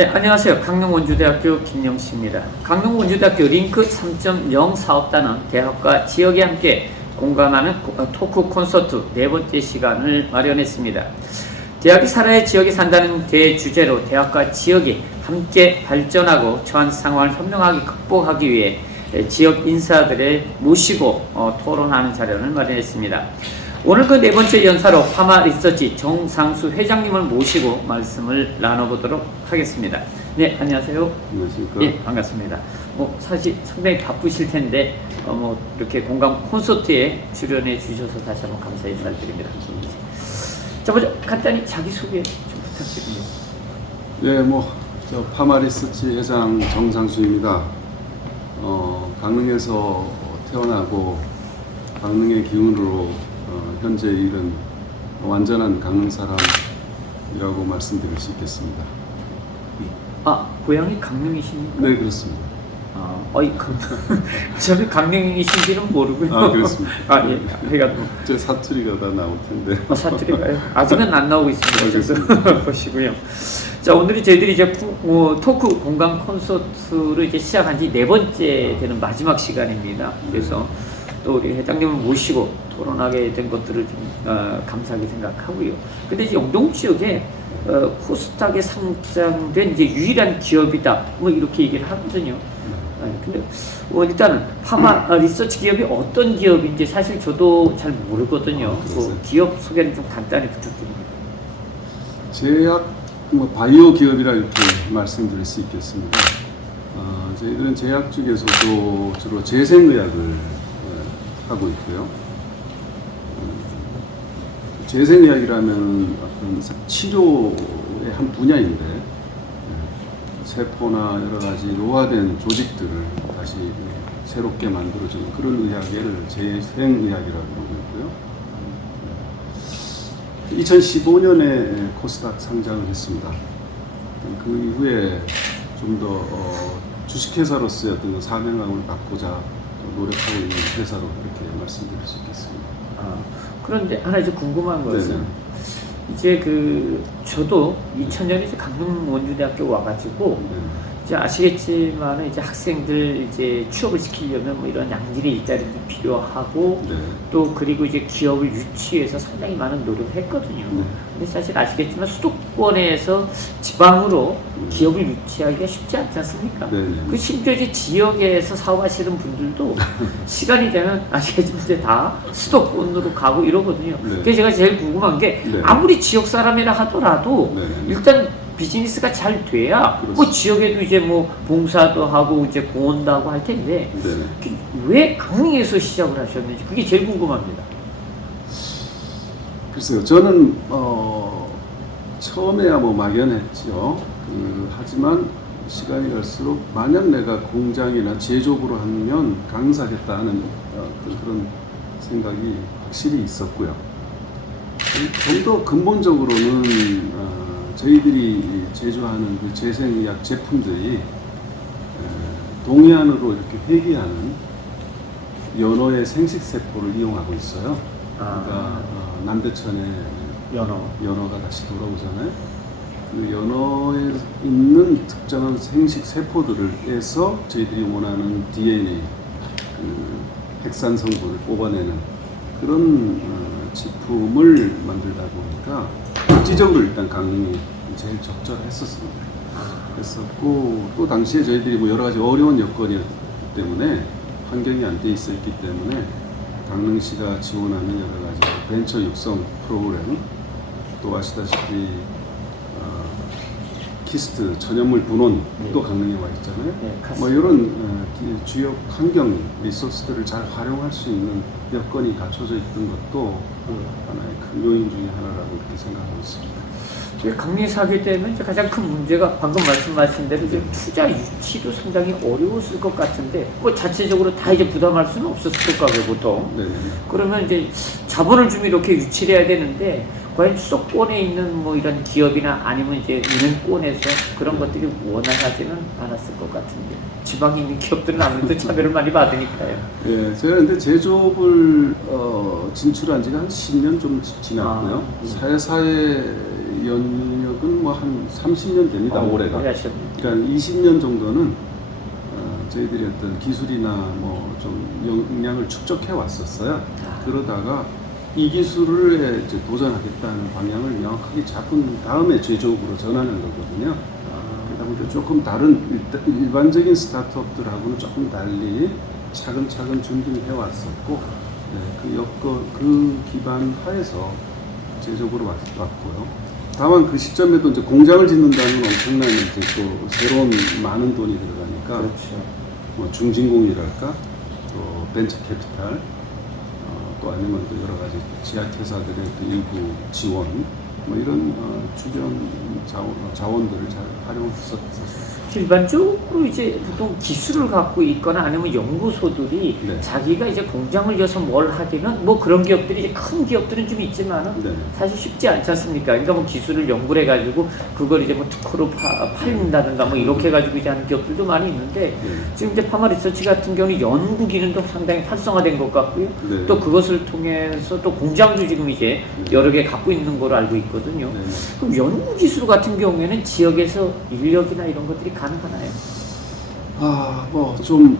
네, 안녕하세요. 강릉원주대학교 김영식입니다. 강릉원주대학교 링크 3.0 사업단은 대학과 지역이 함께 공감하는 토크 콘서트 네 번째 시간을 마련했습니다. 대학이 살아야 지역이 산다는 대주제로 대학과 지역이 함께 발전하고 처한 상황을 현명하게 극복하기 위해 지역 인사들을 모시고 토론하는 자료를 마련했습니다. 오늘 그 네 번째 연사로 파마 리서치 정상수 회장님을 모시고 말씀을 나눠보도록 하겠습니다. 네, 안녕하세요. 안녕하십니까. 예, 반갑습니다. 사실 상당히 바쁘실 텐데 이렇게 공감 콘서트에 출연해 주셔서 다시 한번 감사 인사드립니다. 자, 먼저 간단히 자기 소개 좀 부탁드립니다. 예, 저 파마 리서치 회장 정상수입니다. 강릉에서 태어나고 강릉의 기운으로 현재 일은 완전한 강릉 사람이라고 말씀드릴 수 있겠습니다. 고향이 강릉이십니까? 네, 그렇습니다. 저는 강릉이신지는 모르고요. 그렇습니다. 예. 그러니까 제 사투리가 다 나올 텐데. 사투리가요? 아직은 안 나오고 있습니다. 그래서 보시고요. 자, 오늘이 저희들이 이제 토크 공감 콘서트를 이제 시작한 지 네 번째 되는 마지막 시간입니다. 그래서 또 우리 회장님을 모시고 토론하게 된 것들을 좀 감사하게 생각하고요. 근데 이제 영동 지역에 코스닥에 상장된 이제 유일한 기업이다. 이렇게 얘기를 하거든요. 근데 일단은 파마 리서치 기업이 어떤 기업인지 사실 저도 잘 모르거든요. 기업 소개를 좀 간단히 부탁드립니다. 제약 바이오 기업이라 이렇게 말씀드릴 수 있겠습니다. 저희들은 제약 쪽에서도 주로 재생의학을 하고 있고요. 재생의학이라면 어떤 치료의 한 분야인데 세포나 여러 가지 노화된 조직들을 다시 새롭게 만들어주는 그런 의학을 재생의학이라고 부르고 있고요. 2015년에 코스닥 상장을 했습니다. 그 이후에 좀 더 주식회사로서의 어떤 사명감을 갖고자 노력하고 있는 회사로 이렇게 말씀드릴 수 있겠습니다. 그런데 하나 이제 궁금한 것은 네네. 이제 저도 2000년에 이제 강릉원주대학교 와가지고 이제 아시겠지만 이제 학생들 이제 취업을 시키려면 이런 양질의 일자리도 필요하고 또 그리고 이제 기업을 유치해서 상당히 많은 노력을 했거든요. 근데 사실 아시겠지만 수도권에서 지방으로 기업을 유치하기가 쉽지 않지 않습니까? 그 심지어 이제 지역에서 사업하시는 분들도 시간이 되면 아시겠지만 이제 다 수도권으로 가고 이러거든요. 그래서 제가 제일 궁금한 게 아무리 지역 사람이라 하더라도 일단 비즈니스가 잘 돼야 지역에도 이제 봉사도 하고 이제 공헌도 하고 할 텐데 왜 강릉에서 시작을 하셨는지 그게 제일 궁금합니다. 글쎄요, 저는 처음에야 막연했죠. 하지만 시간이 갈수록 만약 내가 공장이나 제조업으로 하면 강사겠다 하는 그런 생각이 확실히 있었고요. 좀 더 근본적으로는 저희들이 제조하는 그 재생의학 제품들이 동해안으로 이렇게 회귀하는 연어의 생식세포를 이용하고 있어요. 그러니까 남대천에 연어가 다시 돌아오잖아요. 그 연어에 있는 특정한 생식세포들을 해서 저희들이 원하는 DNA, 그 핵산 성분을 뽑아내는 그런 제품을 만들다 보니까 국지적으로 일단 강릉이 제일 적절했었습니다. 그랬었고 또 당시에 저희들이 여러 가지 어려운 여건이었기 때문에 환경이 안 돼 있었기 때문에 강릉시가 지원하는 여러 가지 벤처 육성 프로그램 또 아시다시피 키스트 전염물 분원도 강릉에 와 있잖아요. 이런 주요 환경 리소스들을 잘 활용할 수 있는 여건이 갖춰져 있던 것도 하나의 큰 요인 중에 하나라고 그렇게 생각하고 있습니다. 강릉에서 하게 되면 이제 가장 큰 문제가 방금 말씀하신 대로 이제 투자 유치도 상당히 어려웠을 것 같은데 자체적으로 다 이제 부담할 수는 없었을 것 같고요, 보통. 그러면 이제 자본을 좀 이렇게 유치를 해야 되는데 과연 수도권에 있는 이런 기업이나 아니면 이제 은행권에서 그런 것들이 원활하지는 않았을 것 같은데 지방에 있는 기업들은 아무래도 차별을 많이 받으니까요. 예, 제가 근데 제조업을 진출한 지가 한 10년 좀 지났고요. 사회 연력은 지금 뭐 한 30년 됩니다. 올해가. 그러니까 20년 정도는 저희들이 어떤 기술이나 뭐 좀 역량을 축적해 왔었어요. 그러다가 이 기술을 이제 도전하겠다는 방향을 명확하게 잡은 다음에 제조업으로 전하는 거거든요. 그러다 보니까 조금 다른 일반적인 스타트업들하고는 조금 달리 차근차근 준비를 해왔었고, 네, 그 기반 하에서 제조업으로 왔고요. 다만 그 시점에도 이제 공장을 짓는다는 엄청난 이제 또 새로운 많은 돈이 들어가니까, 그렇죠. 뭐 중진공이랄까, 또 벤처 캐피탈, 또 아니면 또 여러 가지 제약회사들의 또 일부 지원, 뭐 이런 주변 자원들을 잘 활용했었어요. 일반적으로 이제 보통 기술을 갖고 있거나 아니면 연구소들이 네. 자기가 이제 공장을 여서 뭘 하기는 뭐 그런 기업들이 이제 큰 기업들은 좀 있지만은 네. 사실 쉽지 않지 않습니까? 그러니까 뭐 기술을 연구를 해가지고 그걸 이제 뭐 특허로 팔린다든가 뭐 이렇게 해가지고 이제 하는 기업들도 많이 있는데 네. 지금 이제 파마 리서치 같은 경우는 연구 기능도 상당히 활성화된 것 같고요. 네. 또 그것을 통해서 또 공장도 지금 이제 여러 개 갖고 있는 거로 알고 있거든요. 네. 그럼 연구 기술 같은 경우에는 지역에서 인력이나 이런 것들이 가능하나요? 뭐 좀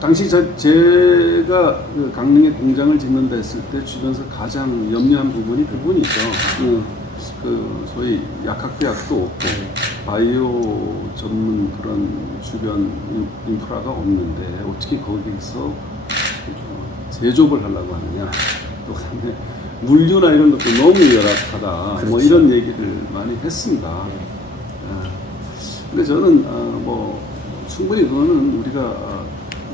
당시 제가 그 강릉에 공장을 짓는다 했을 때 주변에서 가장 염려한 부분이 그 부분이죠. 그 소위 약학대학도 없고 바이오 전문 그런 주변 인프라가 없는데 어떻게 거기서 제조업을 하려고 하느냐. 또 그다음에 물류나 이런 것도 너무 열악하다. 그렇죠. 뭐 이런 얘기를 많이 했습니다. 근데 저는 뭐 충분히 그거는 우리가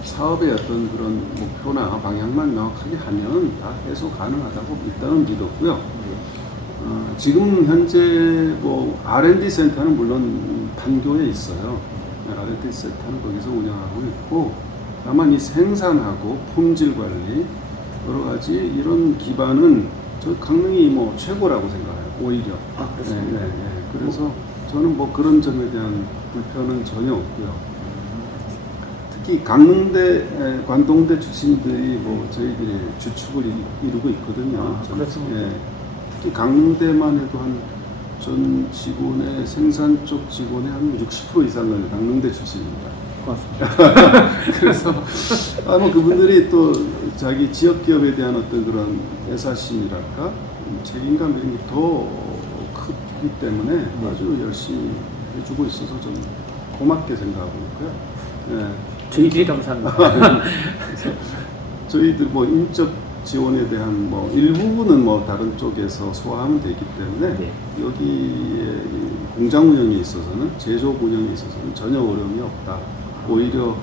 사업의 어떤 그런 목표나 방향만 명확하게 하면 다 해소 가능하다고 일단은 믿었고요. 지금 현재 뭐 R&D 센터는 물론 판교에 있어요. R&D 센터는 거기서 운영하고 있고, 다만 이 생산하고 품질 관리 여러 가지 이런 기반은 저 강릉이 뭐 최고라고 생각해요. 오히려. 그렇습니다. 네. 그래서 저는 뭐 그런 점에 대한 불편은 전혀 없고요. 특히 강릉대, 관동대 출신들이 뭐 저희들이 주축을 이루고 있거든요. 그렇습니다. 특히 강릉대만 해도 전 직원의 생산 쪽 직원의 한 60% 이상을 강릉대 출신입니다. 고맙습니다. 그래서 뭐 그분들이 또 자기 지역 기업에 대한 어떤 그런 애사심이랄까 책임감 이런 게 더 크기 때문에 아주 열심히 해주고 있어서 좀 고맙게 생각하고 있고요. 저희들이 감사합니다. 그래서 저희들 뭐 인적 지원에 대한 뭐 일부분은 뭐 다른 쪽에서 소화하면 되기 때문에 여기에 공장 운영에 있어서는 제조업 운영에 있어서는 전혀 어려움이 없다. 오히려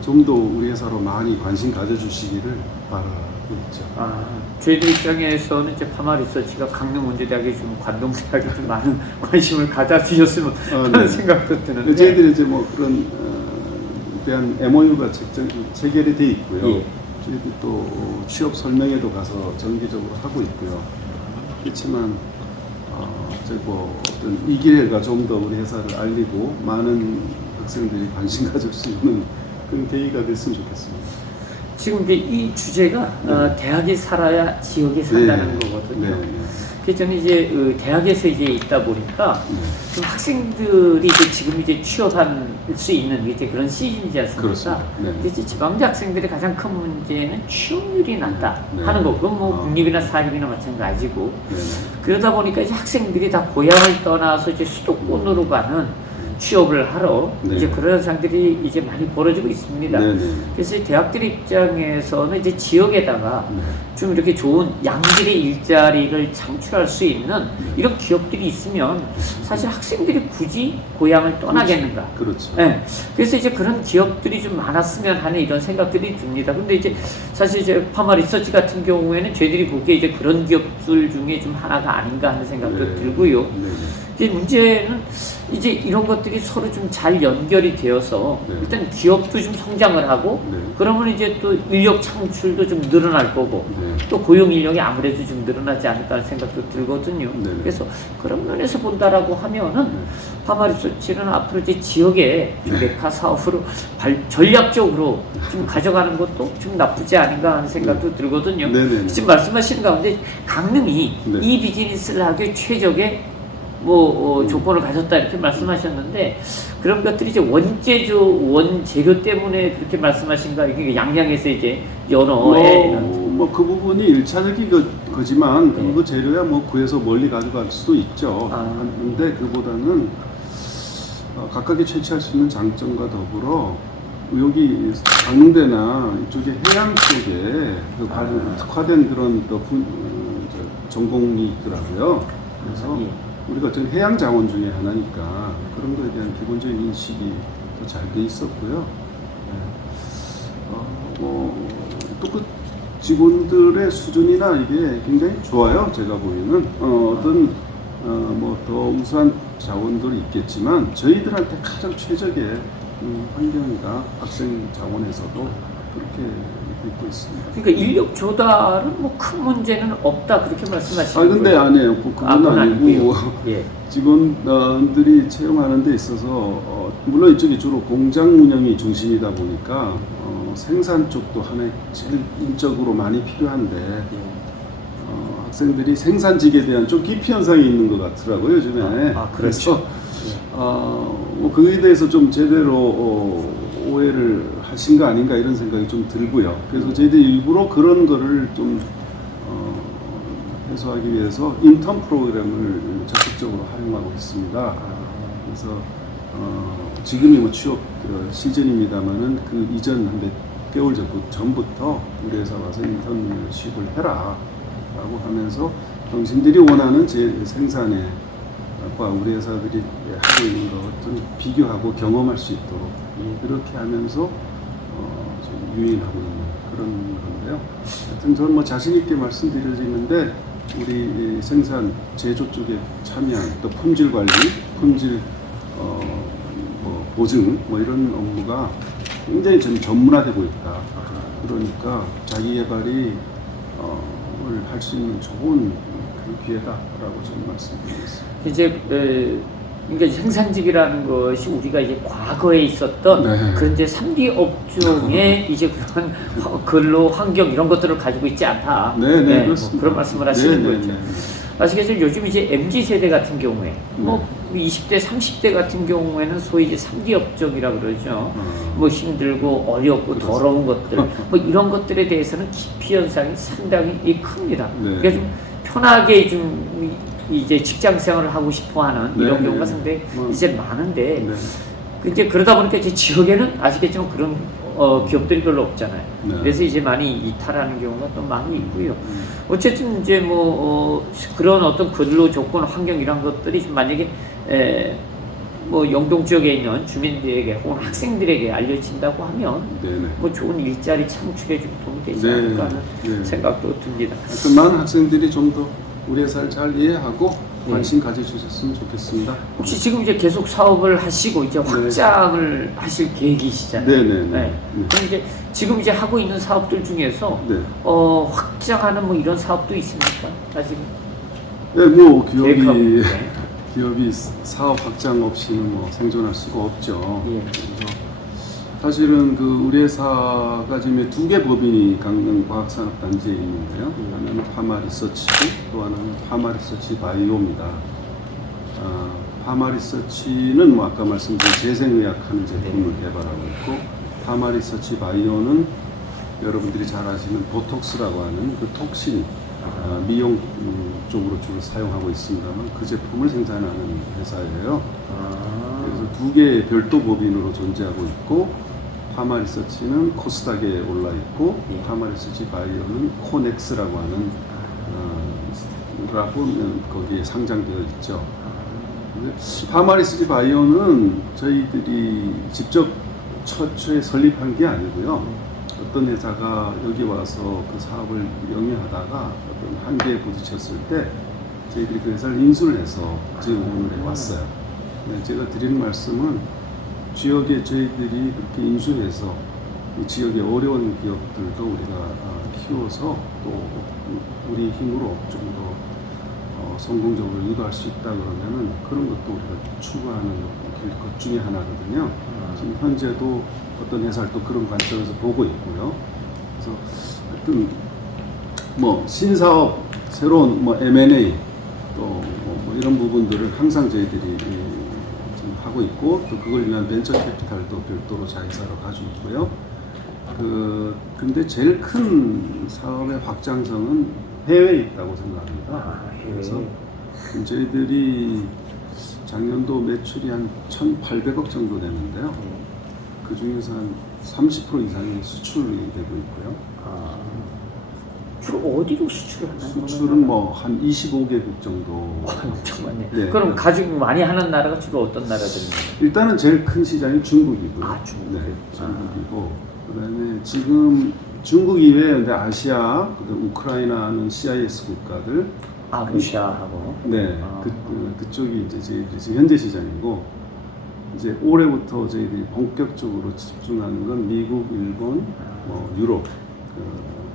좀 더 우리 회사로 많이 관심 가져주시기를 바라고 있죠. 저희들 입장에서는 이제 파마 리서치가 강릉원주대학에 좀 관동대학에 좀 많은 관심을 가져주셨으면 하는 생각도 드는데 저희들이 이제 뭐 그런 대한 MOU가 체결이 돼 있고요. 저희들 또 취업 설명회도 가서 정기적으로 하고 있고요. 그렇지만 뭐 어떤 이 기회가 좀 더 우리 회사를 알리고 많은 학생들이 관심 가질 수 있는 그런 계기가 됐으면 좋겠습니다. 지금 이제 이 주제가 대학에 살아야 지역에 산다는 거거든요. 그래서 저는 이제 대학에서 이제 있다 보니까 좀 학생들이 이제 지금 이제 취업할 수 있는 이제 그런 시즌이지 않습니까? 근데 이제 지방대 학생들의 가장 큰 문제는 취업률이 낮다 하는 거. 그건 뭐 국립이나 사립이나 마찬가지고. 그러다 보니까 이제 학생들이 다 고향을 떠나서 이제 수도권으로 가는 취업을 하러 이제 그런 현상들이 이제 많이 벌어지고 있습니다. 그래서 대학들 입장에서는 이제 지역에다가 좀 이렇게 좋은 양질의 일자리를 창출할 수 있는 이런 기업들이 있으면 사실 학생들이 굳이 고향을 떠나겠는가. 그렇죠. 네. 그래서 이제 그런 기업들이 좀 많았으면 하는 이런 생각들이 듭니다. 근데 이제 사실 이제 파마 리서치 같은 경우에는 저희들이 보기에 이제 그런 기업들 중에 좀 하나가 아닌가 하는 생각도 들고요. 이제 문제는 이제 이런 것들이 서로 좀 잘 연결이 되어서 일단 기업도 좀 성장을 하고 그러면 이제 또 인력 창출도 좀 늘어날 거고 또 고용 인력이 아무래도 좀 늘어나지 않을까 하는 생각도 들거든요. 그래서 그런 면에서 본다라고 하면은 파마 리서치는 앞으로 이제 지역에 좀 메카 사업으로 전략적으로 좀 가져가는 것도 좀 나쁘지 않은가 하는 생각도 들거든요. 지금 말씀하시는 가운데 강릉이 이 비즈니스를 하기 최적의 조건을 가졌다 이렇게 말씀하셨는데 그런 것들이 이제 원재료 때문에 그렇게 말씀하신가? 이게 양양에서 이제 연어에 그 부분이 일차적인 거지만 그 재료야 구해서 멀리 가져갈 수도 있죠. 근데 그보다는 각각이 채취할 수 있는 장점과 더불어 여기 강릉대나 이쪽에 해양 쪽에 특화된 그런 전공이 있더라고요. 그래서 우리가 전 해양 자원 중에 하나니까 그런 거에 대한 기본적인 인식이 더 잘 돼 있었고요. 또 그 직원들의 수준이나 이게 굉장히 좋아요. 제가 보기에는 더 우수한 자원들이 있겠지만 저희들한테 가장 최적의 환경이다. 학생 자원에서도 그렇게 믿고 있습니다. 그러니까 인력 조달은 큰 문제는 없다 그렇게 말씀하시는 거예요? 근데 아니에요. 그건 아니고 예. 직원들이 채용하는 데 있어서 물론 이쪽이 주로 공장 운영이 중심이다 보니까 생산 쪽도 하나의 제일 인적으로 많이 필요한데 학생들이 생산직에 대한 좀 기피 현상이 있는 것 같더라고요 요즘에. 그렇죠. 그에 대해서 좀 제대로 오해를 하신 거 아닌가 이런 생각이 좀 들고요. 그래서 저희들이 일부러 그런 거를 좀 해소하기 위해서 인턴 프로그램을 적극적으로 활용하고 있습니다. 그래서 지금이 취업 시즌입니다만은 그 이전 한 몇 개월 전부터 우리 회사 와서 인턴십을 해라 라고 하면서 당신들이 원하는 제 생산에 우리 회사들이 하고 있는 것을 비교하고 경험할 수 있도록 그렇게 하면서 좀 유인하고 있는 그런 건데요. 하여튼 저는 자신 있게 말씀드리는데 우리 생산 제조 쪽에 참여한 또 품질 관리, 품질 보증 이런 업무가 굉장히 좀 전문화되고 있다. 그러니까 자기 개발이 할 수 있는 좋은 기회다라고 저는 말씀드리겠습니다. 이제 그러니까 생산직이라는 것이 우리가 이제 과거에 있었던 그런 이제 3D 업종의 이제 그런 근로 환경 이런 것들을 가지고 있지 않다. 그렇습니다. 그런 말씀을 하시는 거죠. 아시겠지만 요즘 이제 MZ 세대 같은 경우에 20대, 30대 같은 경우에는 소위 이제 3D 업종이라 그러죠. 힘들고 어렵고 더러운 것들 이런 것들에 대해서는 기피 현상이 상당히 큽니다. 그러니까 좀 편하게 좀 이제 직장 생활을 하고 싶어하는 이런 경우가 상당히 이제 많은데 이제 그러다 보니까 이제 지역에는 아시겠지만 그런 기업들이 별로 없잖아요. 그래서 이제 많이 이탈하는 경우가 또 많이 있고요. 어쨌든 이제 그런 어떤 근로 조건, 환경 이런 것들이 좀 만약에 영동 지역에 있는 주민들에게 혹은 학생들에게 알려진다고 하면 좋은 일자리 창출에 좀 도움이 되지 않을까 하는 생각도 듭니다. 많은 학생들이 좀 더 우리 회사를 잘 이해하고 관심 가져주셨으면 좋겠습니다. 혹시 지금 이제 계속 사업을 하시고 이제 확장을 하실 계획이시잖아요. 그럼 이제 지금 이제 하고 있는 사업들 중에서 확장하는 이런 사업도 있습니까? 아직? 기업이 사업 확장 없이는 생존할 수가 없죠. 그래서 사실은 우리 회사가 지금 2개 법인이 강릉 과학산업단지에 있는데요. 하나는 파마리서치, 또 하나는 파마리서치 바이오입니다. 파마리서치는 아까 말씀드린 재생의학하는 제품을 개발하고 있고, 파마리서치 바이오는 여러분들이 잘 아시는 보톡스라고 하는 그 톡신, 미용 쪽으로 주로 사용하고 있습니다만 그 제품을 생산하는 회사예요. 그래서 2개의 별도 법인으로 존재하고 있고, 파마리서치는 코스닥에 올라 있고 파마리서치 바이오는 코넥스라고 하는 거기에 상장되어 있죠. 파마리서치 바이오는 저희들이 직접 처초에 설립한 게 아니고요. 어떤 회사가 여기 와서 그 사업을 영위하다가 어떤 한계에 부딪혔을 때 저희들이 그 회사를 인수를 해서 지금 오늘에 왔어요. 제가 드리는 말씀은 지역에 저희들이 그렇게 인수해서 이 지역의 어려운 기업들도 우리가 키워서 또 우리 힘으로 좀 더 성공적으로 유도할 수 있다 그러면은 그런 것도 우리가 추구하는 것 중에 하나거든요. 지금 현재도 어떤 회사를 또 그런 관점에서 보고 있고요. 그래서 하여튼 신사업, 새로운 M&A 또 뭐 이런 부분들을 항상 저희들이 지금 하고 있고 또 그걸 위한 벤처 캐피탈도 별도로 자회사로 가지고 있고요. 근데 제일 큰 사업의 확장성은 해외에 있다고 생각합니다. 그래서 저희들이 작년도 매출이 한 1,800억 정도 되는데요. 그 중에서 한 30% 이상이 수출이 되고 있고요. 주로 어디로 수출을 하나요? 수출은 뭐 한 25개국 정도. 엄청 많네. 네. 그럼 가지고 많이 하는 나라가 주로 어떤 나라들입니까? 일단은 제일 큰 시장이 중국이고요. 중국. 네, 중국이고 그다음에 지금 중국 이외에 근데 아시아, 그다음 우크라이나는 CIS 국가들. 러시아하고. 네, 그쪽이 이제 지금 현재 시장이고 이제 올해부터 저희들이 본격적으로 집중하는 건 미국, 일본, 뭐 유럽.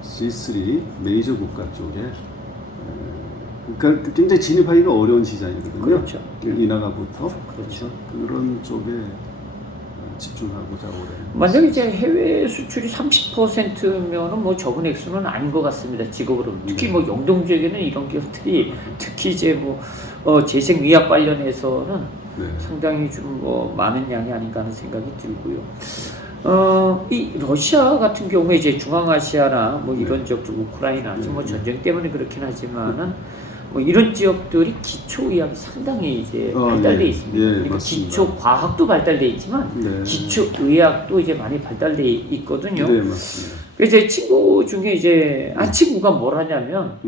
G3 메이저 국가 쪽에 그러니까 굉장히 진입하기가 어려운 시장이거든요. 그렇죠. 인하가부터 그렇죠. 그런 쪽에 집중하고자 올해. 만약에 이제 해외 수출이 30%면은 뭐 적은 액수는 아닌 것 같습니다. 직업으로. 특히 뭐 영동 지역에는 이런 기업들이 특히 이제 뭐 재생의학 관련해서는 상당히 좀 뭐 많은 양이 아닌가 하는 생각이 들고요. 이 러시아 같은 경우에 이제 중앙아시아나 뭐 이런 지역들, 우크라이나, 지금 뭐 전쟁 때문에 그렇긴 하지만은 뭐 이런 지역들이 기초의학이 상당히 이제 발달돼 있습니다. 그러니까 기초 과학도 발달돼 있지만 기초의학도 이제 많이 발달돼 있거든요. 네, 맞습니다. 그래서 제 친구 중에 이제 친구가 뭘 하냐면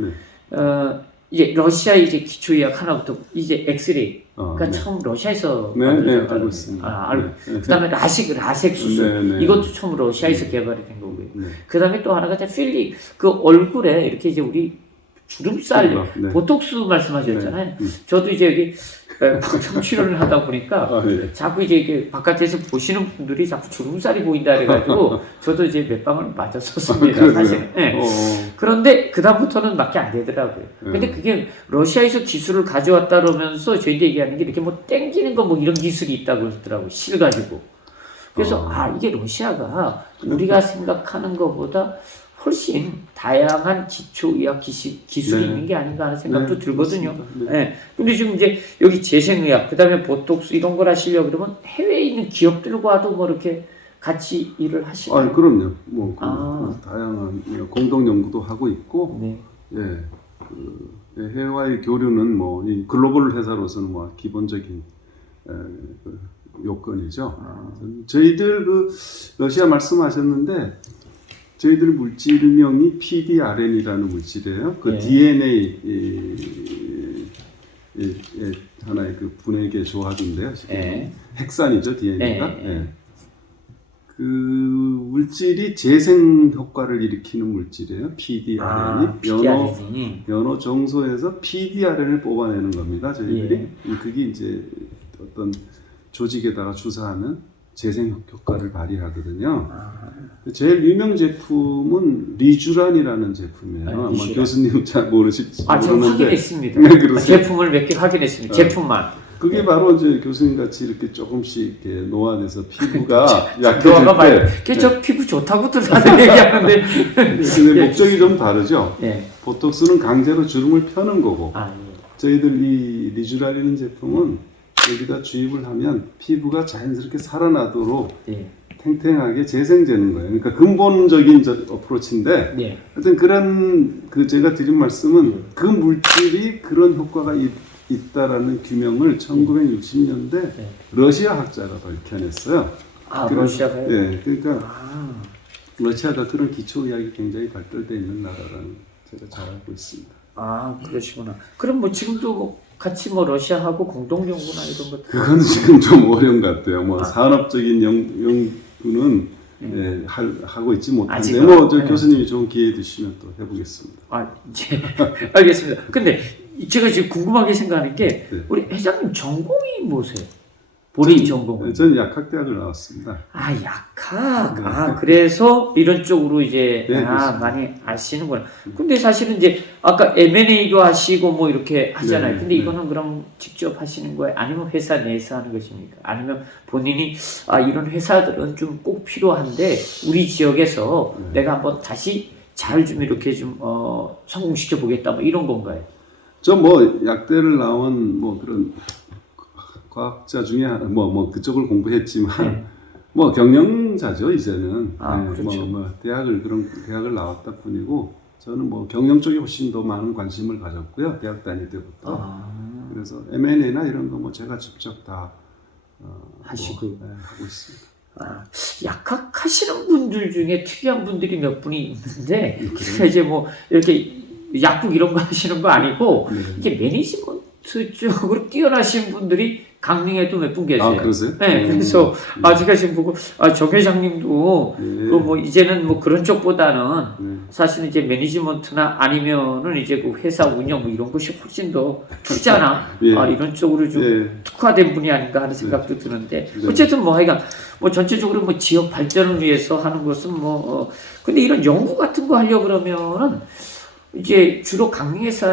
이제 러시아 이제 기초의학 하나부터 이제 엑스레이. 그러니까 처음 러시아에서 알고 있습니다. 그다음에 라섹 수술 이것도 처음 러시아에서 개발이 된 거고요. 그다음에 또 하나가 필리 그 얼굴에 이렇게 이제 우리 주름살 보톡스 말씀하셨잖아요. 저도 이제 여기 방송 출연을 하다 보니까 자꾸 이제 이게 바깥에서 보시는 분들이 자꾸 주름살이 보인다 그래가지고 저도 이제 몇 방을 맞았었습니다. 사실은. 그런데 그 다음부터는 맞게 안 되더라고요. 근데 그게 러시아에서 기술을 가져왔다 그러면서 저희들 얘기하는 게 이렇게 뭐 땡기는 거 뭐 이런 기술이 있다고 그러더라고요. 실 가지고. 그래서 이게 러시아가 우리가 생각하는 것보다 훨씬 다양한 기초의학 기술이 있는 게 아닌가 하는 생각도 들거든요. 근데 지금 이제 여기 재생의학, 그 다음에 보톡스 이런 걸 하시려고 그러면 해외에 있는 기업들과도 뭐 이렇게 같이 일을 하시나요? 그럼요. 뭐 다양한 공동 연구도 하고 있고, 해외와의 교류는 뭐 이 글로벌 회사로서는 뭐 기본적인 요건이죠. 저희들 러시아 말씀하셨는데. 저희들 물질명이 PDRN이라는 물질이에요. 그 DNA 하나의 그 분해계 조합인데요. 핵산이죠, DNA가. 그 물질이 재생 효과를 일으키는 물질이에요. PDRN이 연어 정소에서 PDRN을 뽑아내는 겁니다. 저희들이 그게 이제 어떤 조직에다가 주사하면 재생 효과를 발휘하거든요. 제일 유명 제품은 리주란이라는 제품이에요. 아마 교수님 잘 모르실지 모르는데. 저는 확인했습니다. 제품을 몇 개 확인했습니다. 제품만. 그게 바로 이제 교수님 같이 이렇게 조금씩 이렇게 노화돼서 피부가 약해질 때. 저 피부 좋다고들 다들 얘기하는데. 근데 목적이 좀 다르죠. 보톡스는 강제로 주름을 펴는 거고. 저희들 이 리주란이라는 제품은 여기다 주입을 하면 피부가 자연스럽게 살아나도록 탱탱하게 재생되는 거예요. 그러니까 근본적인 어프로치인데, 하여튼 그런 제가 드린 말씀은 그 물질이 그런 효과가 있다라는 규명을 1960년대 러시아 학자가 밝혀냈어요. 러시아가요? 그러니까 러시아가 그런 기초의학이 굉장히 발달되어 있는 나라라는 제가 잘 알고 있습니다. 그러시구나. 그럼 뭐 지금도 뭐 같이 뭐 러시아하고 공동 연구나 이런 것 그건 지금 좀 어려운 것 같아요. 뭐 산업적인 연구는 하고 있지 못한데 저 교수님이 좋은 기회 주시면 또 해보겠습니다. 알겠습니다. 근데 제가 지금 궁금하게 생각하는 게 우리 회장님 전공이 뭐세요? 본인 전공은? 저는 약학대학을 나왔습니다. 약학. 그래서 이런 쪽으로 이제 많이 아시는구나. 근데 사실은 이제 아까 M&A도 하시고 뭐 이렇게 하잖아요. 근데 이거는 그럼 직접 하시는 거예요? 아니면 회사 내에서 하는 것입니까? 아니면 본인이 이런 회사들은 좀 꼭 필요한데 우리 지역에서 내가 한번 다시 잘 좀 이렇게 좀 성공시켜 보겠다 뭐 이런 건가요? 저 뭐 약대를 나온 뭐 그런 과학자 중에 뭐 그쪽을 공부했지만 네. 뭐 경영자죠 이제는. 그렇죠. 대학을 나왔다 뿐이고 저는 뭐 경영 쪽에 훨씬 더 많은 관심을 가졌고요 대학 다닐 때부터. 그래서 M&A나 이런 거 뭐 제가 직접 다 하시고 하고 있습니다. 약학하시는 분들 중에 특이한 분들이 몇 분이 있는데 이제 뭐 이렇게 약국 이런 거 하시는 거 아니고 이게 매니지먼트 쪽으로 뛰어나신 분들이 강릉에도 몇 분 계세요. 그러세요? 네, 그래서 제가 지금 보고 정 회장님도 뭐 이제는 뭐 그런 쪽보다는 사실 이제 매니지먼트나 아니면은 이제 그 회사 운영 뭐 이런 것이 훨씬 더 투자나 이런 쪽으로 좀 특화된 분이 아닌가 하는 생각도 드는데 어쨌든 뭐 하여간 뭐 전체적으로 뭐 지역 발전을 위해서 하는 것은 근데 이런 연구 같은 거 하려고 그러면은 이제 주로 강릉에서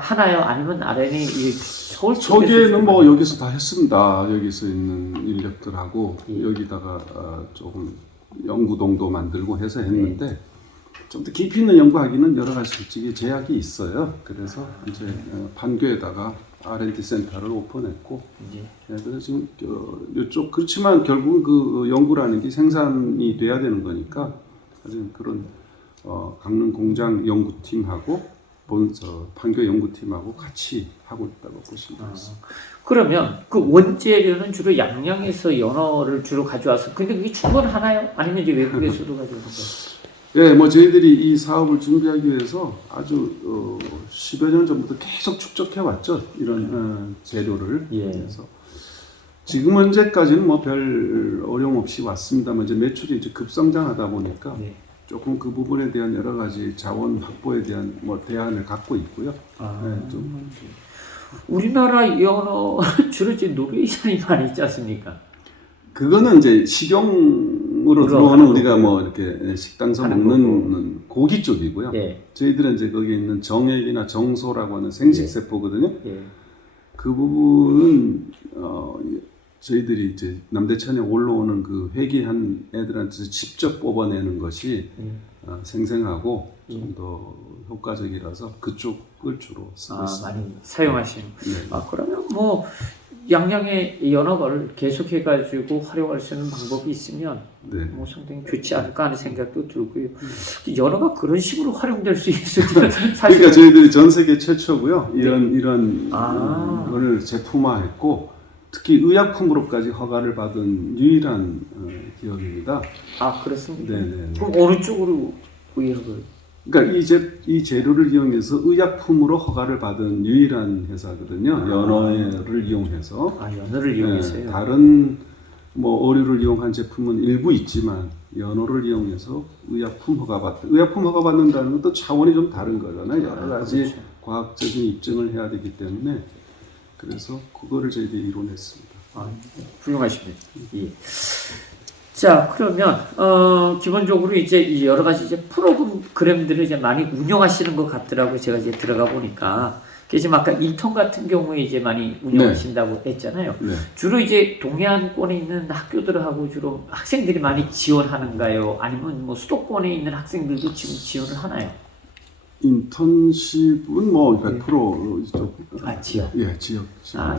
하나요? 아니면 RNA 서울 쪽에서? 저기에는 뭐 여기서 다 했습니다. 여기서 있는 인력들하고 여기다가 조금 연구동도 만들고 해서 했는데 좀 더 깊이 있는 연구하기는 여러 가지 솔직히 제약이 있어요. 그래서 이제 판교에다가 R&D 센터를 오픈했고 그래서 지금 이쪽 그렇지만 결국은 그 연구라는 게 생산이 돼야 되는 거니까 그런 강릉 공장 연구팀하고 판교 연구팀하고 같이 하고 있다고 보시면 되겠습니다. 그러면 그 원재료는 주로 양양에서 연어를 주로 가져와서 근데 그게 충분하나요? 아니면 이제 외국에서도 가져오는 거예요? 예, 뭐 저희들이 이 사업을 준비하기 위해서 아주 10여 년 전부터 계속 축적해 왔죠. 이런 재료를. 그래서 지금 현재까지는 뭐 별 어려움 없이 왔습니다만 이제 매출이 이제 급성장하다 보니까 조금 그 부분에 대한 여러 가지 자원 확보에 대한 뭐 대안을 갖고 있고요. 좀. 우리나라 연어 주로 이제 노르웨이산이 많이 있지 않습니까? 그거는 이제 식용으로 들어오는 우리가 뭐 이렇게 식당에서 먹는 고기 쪽이고요. 저희들은 이제 거기에 있는 정액이나 정소라고 하는 생식세포거든요. 그 부분은 저희들이 이제 남대천에 올라오는 그 회귀한 애들한테 직접 뽑아내는 것이 생생하고 좀 더 효과적이라서 그쪽을 주로 쓰고 있습니다. 많이 사용하시는. 그러면 뭐 양양의 연어를 계속해가지고 활용할 수 있는 방법이 있으면 뭐 상당히 좋지 않을까 하는 생각도 들고요. 연어가 그런 식으로 활용될 수 있을지는 사실 그러니까 저희들이 전 세계 최초고요. 이런 거를 제품화했고 특히 의약품으로까지 허가를 받은 유일한 기업입니다. 그렇습니까? 네네. 그럼 어느 쪽으로 의약을? 그러니까 이 재료를 이용해서 의약품으로 허가를 받은 유일한 회사거든요. 연어를 이용해서. 연어를 이용해서요? 다른 뭐 어류를 이용한 제품은 일부 있지만 연어를 이용해서 의약품 허가 받는다는 것도 차원이 좀 다른 거잖아요. 여러 가지 과학적인 입증을 해야 되기 때문에 그래서 그거를 저희들이 이뤄냈습니다. 훌륭하십니다. 자, 그러면 기본적으로 이제 여러 가지 이제 프로그램들을 이제 많이 운영하시는 것 같더라고요. 제가 이제 들어가 보니까. 지금 아까 인턴 같은 경우에 이제 많이 운영하신다고 했잖아요. 주로 이제 동해안권에 있는 학교들하고 주로 학생들이 많이 지원하는가요? 아니면 뭐 수도권에 있는 학생들도 지금 지원을 하나요? 인턴십은 뭐 100% 이쪽. 지역. 지역.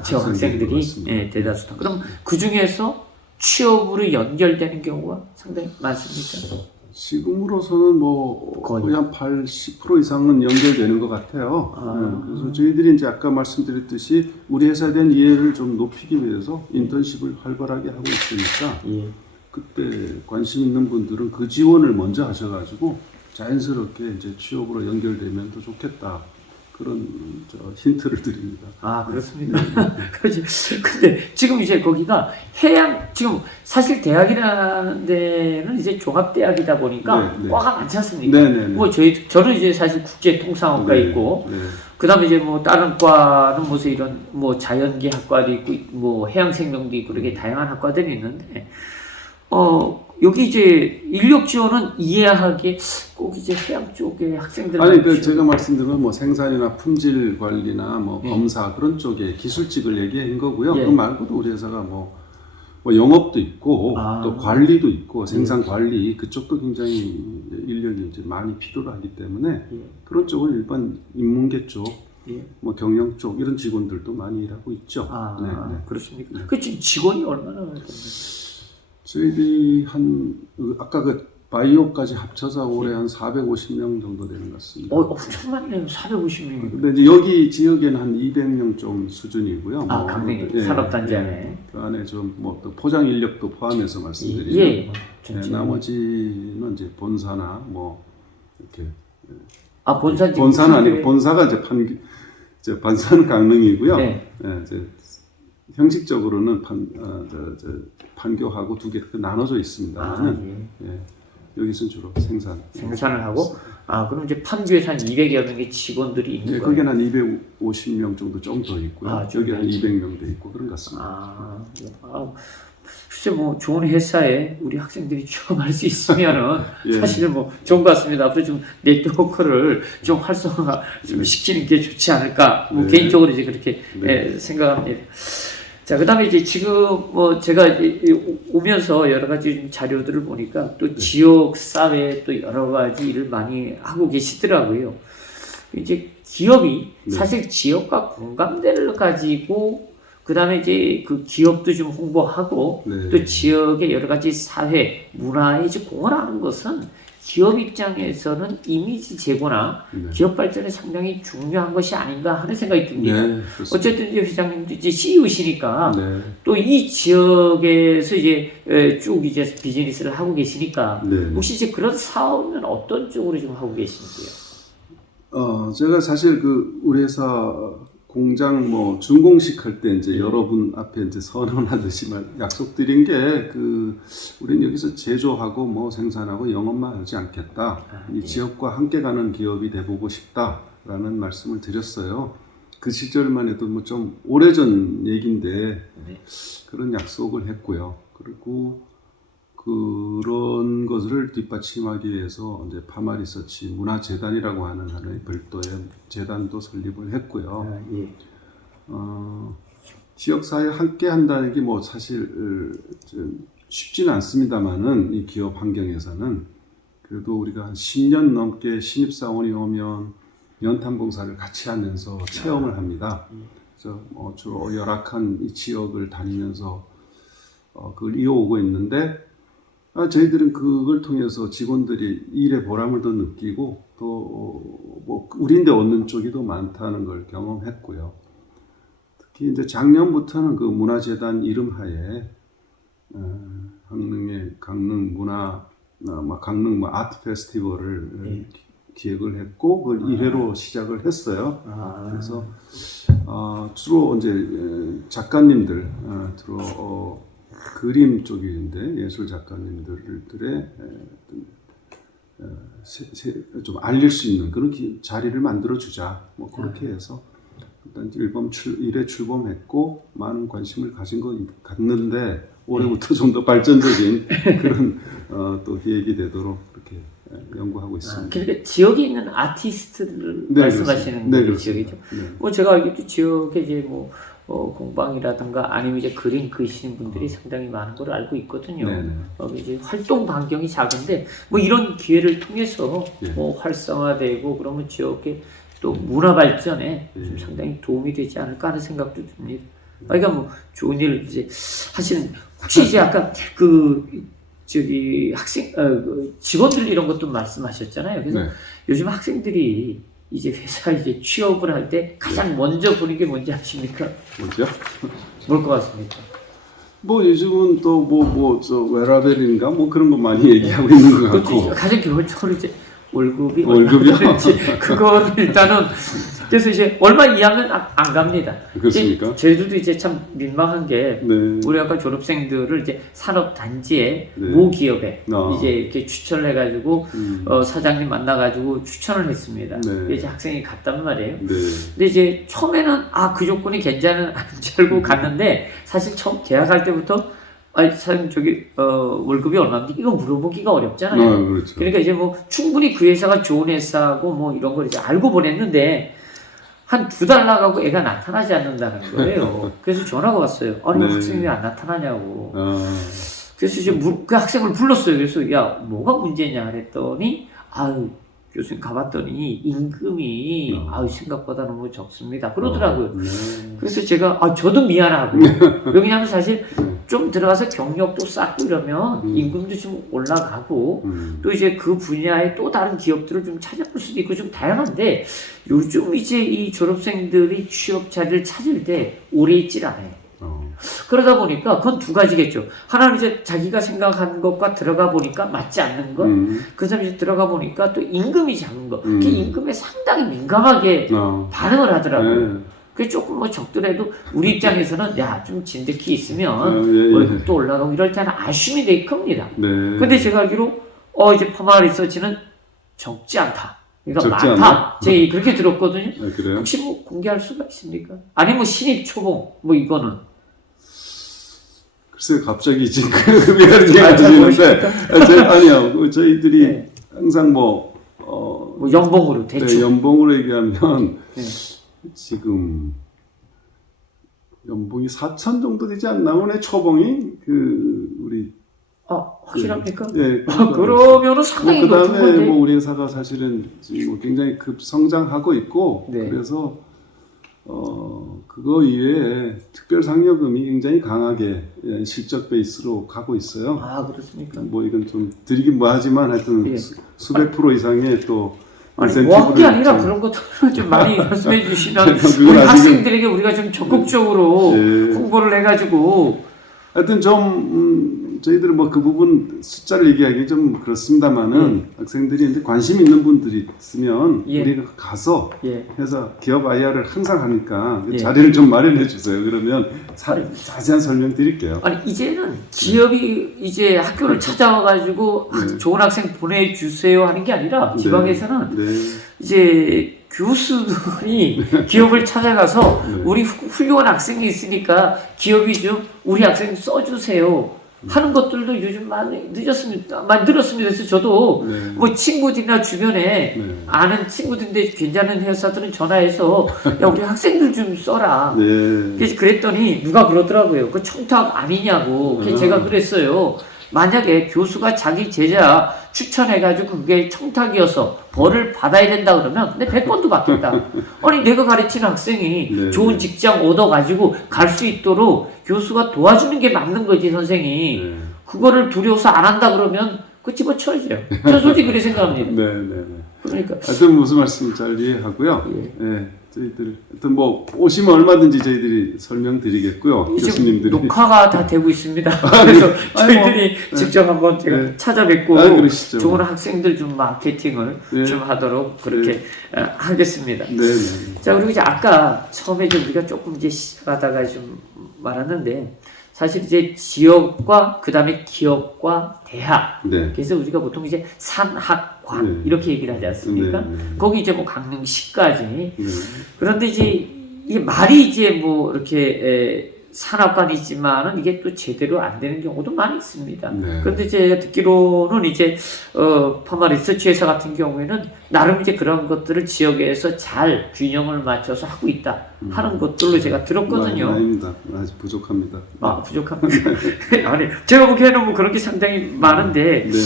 지역 학생들이 대다수다. 그럼 그 중에서 취업으로 연결되는 경우가 상당히 많습니까? 지금으로서는 뭐 거의 한 80% 이상은 연결되는 것 같아요. 그래서 저희들이 이제 아까 말씀드렸듯이 우리 회사에 대한 이해를 좀 높이기 위해서 인턴십을 활발하게 하고 있으니까 그때 관심 있는 분들은 그 지원을 먼저 하셔가지고 자연스럽게 이제 취업으로 연결되면 더 좋겠다. 그런 힌트를 드립니다. 그렇습니까? 근데 지금 이제 거기가 지금 사실 대학이라는 데는 이제 종합대학이다 보니까 과가 많지 않습니까? 뭐 저는 이제 사실 국제통상학과 있고, 그 다음에 이제 뭐 다른 과는 무슨 이런 뭐 자연계학과도 있고, 뭐 해양생명도 있고, 그렇게 다양한 학과들이 있는데, 여기 이제 인력 지원은 이해하기에 꼭 이제 해양 쪽의 학생들 제가 말씀드린 뭐 생산이나 품질 관리나 뭐 검사 그런 쪽에 기술직을 얘기한 거고요. 그 말고도 우리 회사가 뭐 영업도 있고 또 관리도 있고 생산 관리 그쪽도 굉장히 인력이 이제 많이 필요로 하기 때문에 그런 쪽은 일반 인문계 쪽 예. 뭐 경영 쪽 이런 직원들도 많이 일하고 있죠. 아, 네, 네. 그렇습니까? 네. 그 직원이 얼마나 됩니까? 저희들이 아까 그 바이오까지 합쳐서 올해 한 450명 정도 되는 것 같습니다. 엄청 많네요. 450명이. 근데 이제 여기 지역에는 한 200명 좀 수준이고요. 아, 강릉 산업단지 안에. 그 안에 좀 뭐 또 포장 인력도 포함해서 말씀드리면 예. 나머지는 이제 본사나 뭐 이렇게 본사는 아니고 본사가 이제 반사는 강릉이고요. 네. 이제 형식적으로는 판교하고 두 개 나눠져 있습니다만은 여기서는 주로 생산을 하고 그럼 이제 판교에서 한 200여 명의 직원들이 있는 거예요? 거기는 한 250명 정도 좀 더 있고요. 여기 한 200명 돼 있고 그런 것 같습니다. 글쎄 뭐 좋은 회사에 우리 학생들이 취업할 수 있으면은 사실은 뭐 좋은 것 같습니다. 앞으로 좀 네트워크를 좀 활성화 좀 시키는 게 좋지 않을까. 뭐 개인적으로 이제 그렇게 생각합니다. 자, 그다음에 이제 지금 뭐 제가 오면서 여러 가지 자료들을 보니까 또 지역 사회에 또 여러 가지 일을 많이 하고 계시더라고요. 이제 기업이 사실 지역과 공감대를 가지고 그다음에 이제 그 기업도 좀 홍보하고 또 지역의 여러 가지 사회 문화에 이제 공헌하는 것은 기업 입장에서는 이미지 제고나 기업 발전에 상당히 중요한 것이 아닌가 하는 생각이 듭니다. 어쨌든 이제 회장님도 이제 CEO시니까 또 이 지역에서 이제 쭉 이제 비즈니스를 하고 계시니까 혹시 이제 그런 사업은 어떤 쪽으로 좀 하고 계신지요? 제가 사실 우리 회사 공장 뭐 준공식 할 때 이제 여러분 앞에 이제 선언하듯이 약속드린 게 우리는 여기서 제조하고 뭐 생산하고 영업만 하지 않겠다. 이 지역과 함께 가는 기업이 돼보고 싶다라는 말씀을 드렸어요. 그 시절만 해도 뭐 좀 오래전 얘기인데 그런 약속을 했고요. 그리고 그런 것을 뒷받침하기 위해서 이제 파마리서치 문화재단이라고 하는 하나의 별도의 재단도 설립을 했고요. 지역사회에 함께 한다는 게 뭐 사실 쉽지는 않습니다만은 이 기업 환경에서는 그래도 우리가 한 10년 넘게 신입사원이 오면 연탄봉사를 같이 하면서 체험을 합니다. 그래서 주로 열악한 이 지역을 다니면서 그걸 이어오고 있는데 저희들은 그걸 통해서 직원들이 일의 보람을 더 느끼고 또 뭐 우리인데 얻는 쪽이 더 많다는 걸 경험했고요. 특히 이제 작년부터는 그 문화재단 이름하에 강릉 문화 강릉 아트 페스티벌을 기획을 했고 그걸 1회로 시작을 했어요. 그래서 주로 이제 작가님들 주로 그림 쪽인데 예술 작가님들의 좀 알릴 수 있는 그런 자리를 만들어 주자. 뭐 그렇게 해서 일단 1회 출범했고 많은 관심을 갖는데 올해부터 좀 더 발전적인 그런 또 기획이 되도록 그렇게 연구하고 있습니다. 그러니까 지역에 있는 아티스트를 말씀하시는 지역이죠. 뭐 제가 알기도 지역에 이제 뭐 공방이라든가 아니면 이제 그림 그리시는 분들이 상당히 많은 걸 알고 있거든요. 이제 활동 반경이 작은데 뭐 이런 기회를 통해서 뭐 활성화되고 그러면 지역의 또 문화 발전에 좀 상당히 도움이 되지 않을까 하는 생각도 듭니다. 그러니까 뭐 좋은 일을 이제 하시는 혹시 이제 아까 직원들 이런 것도 말씀하셨잖아요. 그래서 요즘 학생들이 이제 회사에 이제 취업을 할 때 가장 먼저 보는 게 뭔지 아십니까? 뭐죠? 뭘 것 같습니까? 뭐 요즘은 또 저 웨라벨인가 뭐 그런 거 많이 얘기하고 있는 것 같고. 가장 기본적으로 이제 월급이요? 그거는 일단은 그래서 이제 얼마 이하면 안 갑니다. 그렇습니까? 저희들도 이제 참 민망한 게 우리 아까 졸업생들을 이제 산업 단지에 모 기업에 이제 이렇게 추천을 해가지고 사장님 만나가지고 추천을 했습니다. 이제 학생이 갔단 말이에요. 근데 이제 처음에는 그 조건이 괜찮은 줄 알고 갔는데 사실 처음 계약할 때부터 사장님 월급이 얼마인지 이거 물어보기가 어렵잖아요. 그렇죠. 그러니까 이제 뭐 충분히 그 회사가 좋은 회사고 뭐 이런 걸 이제 알고 보냈는데 한 2달 나가고 애가 나타나지 않는다는 거예요. 그래서 전화가 왔어요. 아니 학생이 왜 안 나타나냐고. 그래서 이제 그 학생을 불렀어요. 그래서 야 뭐가 문제냐 그랬더니 교수님 가봤더니 임금이 아유 생각보다 너무 적습니다. 그러더라고요. 그래서 제가 저도 미안하고 왜냐하면 사실 좀 들어가서 경력도 쌓고 이러면 임금도 좀 올라가고 또 이제 그 분야의 또 다른 기업들을 좀 찾아볼 수도 있고 좀 다양한데 요즘 이제 이 졸업생들이 취업 자리를 찾을 때 오래 있질 않아요. 그러다 보니까 그건 두 가지겠죠. 하나는 이제 자기가 생각한 것과 들어가 보니까 맞지 않는 것, 그 다음에 이제 들어가 보니까 또 임금이 작은 것, 그 임금에 상당히 민감하게 반응을 하더라고요. 그게 조금 뭐 적더라도 우리 입장에서는 야, 좀 진득히 있으면 월급도 올라가고 이럴 때는 아쉬움이 되게 큽니다. 근데 제가 알기로 이제 퍼마 리서치는 적지 않다. 그러니까 적지 많다. 제가 그렇게 들었거든요. 그래요? 혹시 뭐 공개할 수가 있습니까? 아니면 뭐 신입 초봉 뭐 이거는 글쎄 갑자기 지금 미안한 얘기가 들리는데 아니요 저희들이 네. 항상 뭐 연봉으로 대충 연봉으로 얘기하면 네. 지금 연봉이 4천 정도 되지 않나 오늘 초봉이 우리 확실합니까? 네. 그러면은 상당히 그 높은 다음에 건데. 뭐 우리 회사가 사실은 지금 뭐 굉장히 급성장하고 있고 네. 그래서 그거 이외에 특별 상여금이 굉장히 강하게 실적 베이스로 가고 있어요. 그렇습니까? 뭐 이건 좀 드리긴 뭐하지만 하여튼 예. 수백 프로 이상의 또 뭐한 게 아니라 그런 것들을 좀 많이 말씀해 주시면 그건 우리 아직은- 학생들에게 우리가 좀 적극적으로 예. 홍보를 해가지고 하여튼 좀 저희들은 뭐 그 부분 숫자를 얘기하기 좀 그렇습니다만은 학생들이 이제 관심 있는 분들이 있으면 예. 우리가 가서 예. 해서 기업 IR을 항상 하니까 예. 자리를 좀 마련해 주세요. 그러면 자세한 설명 드릴게요. 아니 이제는 기업이 이제 학교를 찾아와가지고 네. 좋은 학생 보내주세요 하는 게 아니라 지방에서는 네. 이제 교수들이 기업을 찾아가서 네. 우리 훌륭한 학생이 있으니까 기업이 좀 우리 학생 써주세요 하는 것들도 요즘 많이 많이 늘었습니다. 그래서 저도 네. 뭐 친구들이나 주변에 네. 아는 친구들인데 괜찮은 회사들은 전화해서 야 우리 학생들 좀 써라. 네. 그래서 그랬더니 누가 그러더라고요. 그 청탁 아니냐고. 그래서 제가 그랬어요. 만약에 교수가 자기 제자 추천해가지고 그게 청탁이어서 벌을 받아야 된다 그러면 내 100번도 받겠다. 아니 내가 가르치는 학생이 네. 좋은 직장 얻어가지고 갈 수 있도록 교수가 도와주는 게 맞는 거지 선생이. 네. 그거를 두려워서 안 한다 그러면 그 집어쳐야죠. 저 솔직히 그렇게 생각합니다. 네. 그러니까 하여튼 무슨 말씀 잘 이해하고요. 예. 네. 저희들 하여튼 뭐 오시면 얼마든지 저희들이 설명드리겠고요. 이제 교수님들이. 녹화가 다 되고 있습니다. 그래서 저희들이 직접 한번 제가 네. 찾아뵙고 그러시죠. 좋은 학생들 좀 마케팅을 네. 좀 하도록 그렇게 하겠습니다. 네. 네. 자 그리고 이제 아까 처음에 좀 우리가 조금 이제 시작하다가 좀 말았는데 사실 이제 지역과 그 다음에 기업과 대학 네. 그래서 우리가 보통 이제 산학관 네. 이렇게 얘기를 하지 않습니까? 네. 거기 이제 뭐 강릉시까지 네. 그런데 이제 이게 말이 이제 뭐 이렇게 산업관이지만은 이게 또 제대로 안 되는 경우도 많이 있습니다. 네. 그런데 제가 듣기로는 이제 퍼마 리서치 회사 같은 경우에는 나름 이제 그런 것들을 지역에서 잘 균형을 맞춰서 하고 있다 하는 것들로 제가 들었거든요. 아닙니다. 아직 부족합니다. 부족합니다. 아니 제가 보기에는 뭐 그런 게 상당히 많은데 네.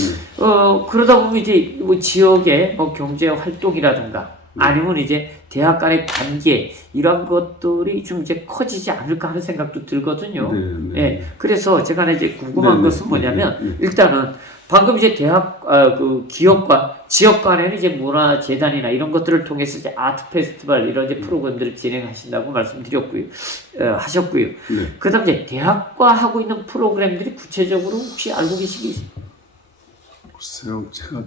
그러다 보면 이제 뭐 지역의 뭐 경제 활동이라든가 아니면 이제 대학 간의 관계 이런 것들이 좀 이제 커지지 않을까 하는 생각도 들거든요. 네. 예, 그래서 제가 이제 궁금한 네, 것은 네, 뭐냐면 네, 네. 일단은 방금 이제 대학 그 기업과 지역 간에는 이제 문화 재단이나 이런 것들을 통해서 이제 아트 페스티벌 이런 이제 프로그램들을 진행하신다고 말씀드렸고요, 하셨고요. 네. 그다음 이제 대학과 하고 있는 프로그램들이 구체적으로 혹시 알고 계시기 있습니까? 글쎄요, 제가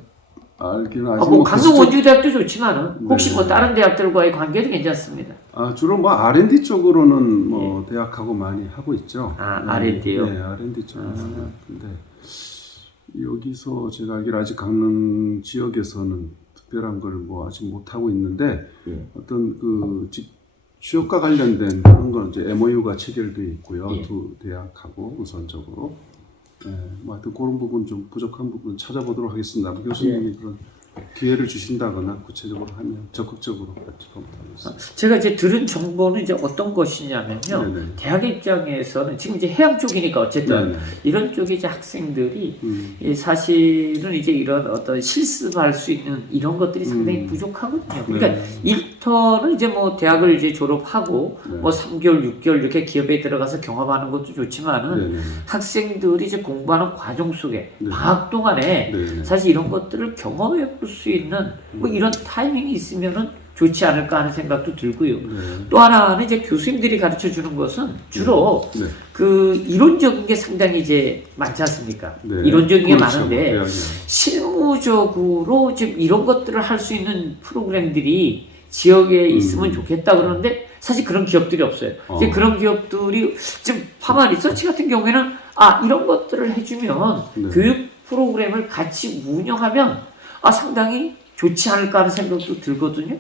알기는 아직 뭐 강릉 원주대학도 좋지만은 혹시 네. 뭐 다른 대학들과의 관계도 괜찮습니다. 주로 뭐 R&D 쪽으로는 뭐 대학하고 많이 하고 있죠. R&D요? 네, R&D 쪽으로 많이 하고 근데 여기서 제가 알기로 아직 강릉 지역에서는 특별한 걸 뭐 아직 못 하고 있는데 어떤 그 취업과 관련된 그런 건 이제 MOU가 체결돼 있고요. 두 대학하고 우선적으로. 뭐 하여튼 그런 부분 좀 부족한 부분 찾아보도록 하겠습니다. 교수님이 그런 기회를 주신다거나 구체적으로 하면 적극적으로 같이 검토하겠습니다. 제가 이제 들은 정보는 이제 어떤 것이냐면요. 네네. 대학 입장에서는 지금 이제 해양 쪽이니까 어쨌든 네네. 이런 쪽에 이제 학생들이 사실은 이제 이런 어떤 실습할 수 있는 이런 것들이 상당히 부족하거든요. 그러니까 네. 일터는 이제 뭐 대학을 이제 졸업하고 네. 뭐 3개월, 6개월 이렇게 기업에 들어가서 경험하는 것도 좋지만은 네네. 학생들이 이제 공부하는 과정 속에 네. 방학 동안에 네네. 사실 이런 것들을 경험해 볼 수 있는 뭐 이런 타이밍이 있으면은 좋지 않을까 하는 생각도 들고요. 네. 또 하나는 이제 교수님들이 가르쳐 주는 것은 주로 네. 그 이론적인 게 상당히 이제 많지 않습니까? 네. 이론적인 게 그렇죠. 많은데 대학이요. 실무적으로 지금 이런 것들을 할 수 있는 프로그램들이 지역에 있으면 좋겠다 그러는데 사실 그런 기업들이 없어요. 이제 그런 기업들이 지금 파마 리서치 같은 경우에는 이런 것들을 해주면 네. 교육 프로그램을 같이 운영하면 상당히 좋지 않을까 하는 생각도 들거든요.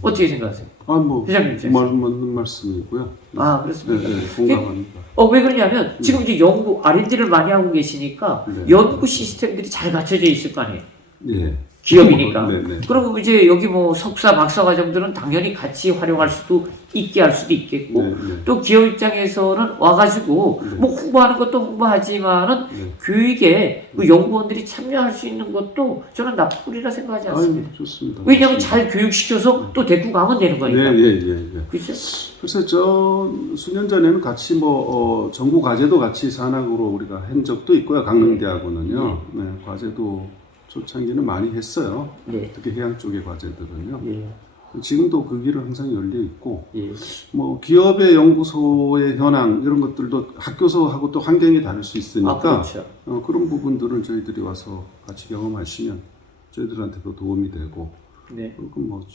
어떻게 생각하세요? 뭐 회장님 맞는 말씀이고요. 그렇습니까? 네, 공감합니다. 왜 그러냐면 지금 이제 연구 R&D를 많이 하고 계시니까 네. 연구 시스템들이 잘 갖춰져 있을 거 아니에요. 예. 기업이니까. 네. 그리고 이제 여기 뭐 석사, 박사 과정들은 당연히 같이 활용할 수도 있게 할 수도 있겠고, 네. 또 기업 입장에서는 와가지고 네. 뭐 홍보하는 것도 홍보하지만은 네. 교육에 그 연구원들이 참여할 수 있는 것도 저는 나쁘리라 생각하지 않습니다. 좋습니다. 왜냐하면 잘 교육시켜서 또 데리고 가면 되는 거니까. 네. 그렇죠? 글쎄 저 수년 전에는 같이 전국 과제도 같이 산학으로 우리가 한 적도 있고요. 강릉대하고는요. 네, 과제도 초창기는 많이 했어요. 네. 특히 해양 쪽의 과제들은요. 예. 지금도 그 길은 항상 열려 있고, 예. 뭐 기업의 연구소의 현황 이런 것들도 학교소하고 또 환경이 다를 수 있으니까 그렇죠. 그런 부분들은 저희들이 와서 같이 경험하시면 저희들한테도 도움이 되고, 네. 뭐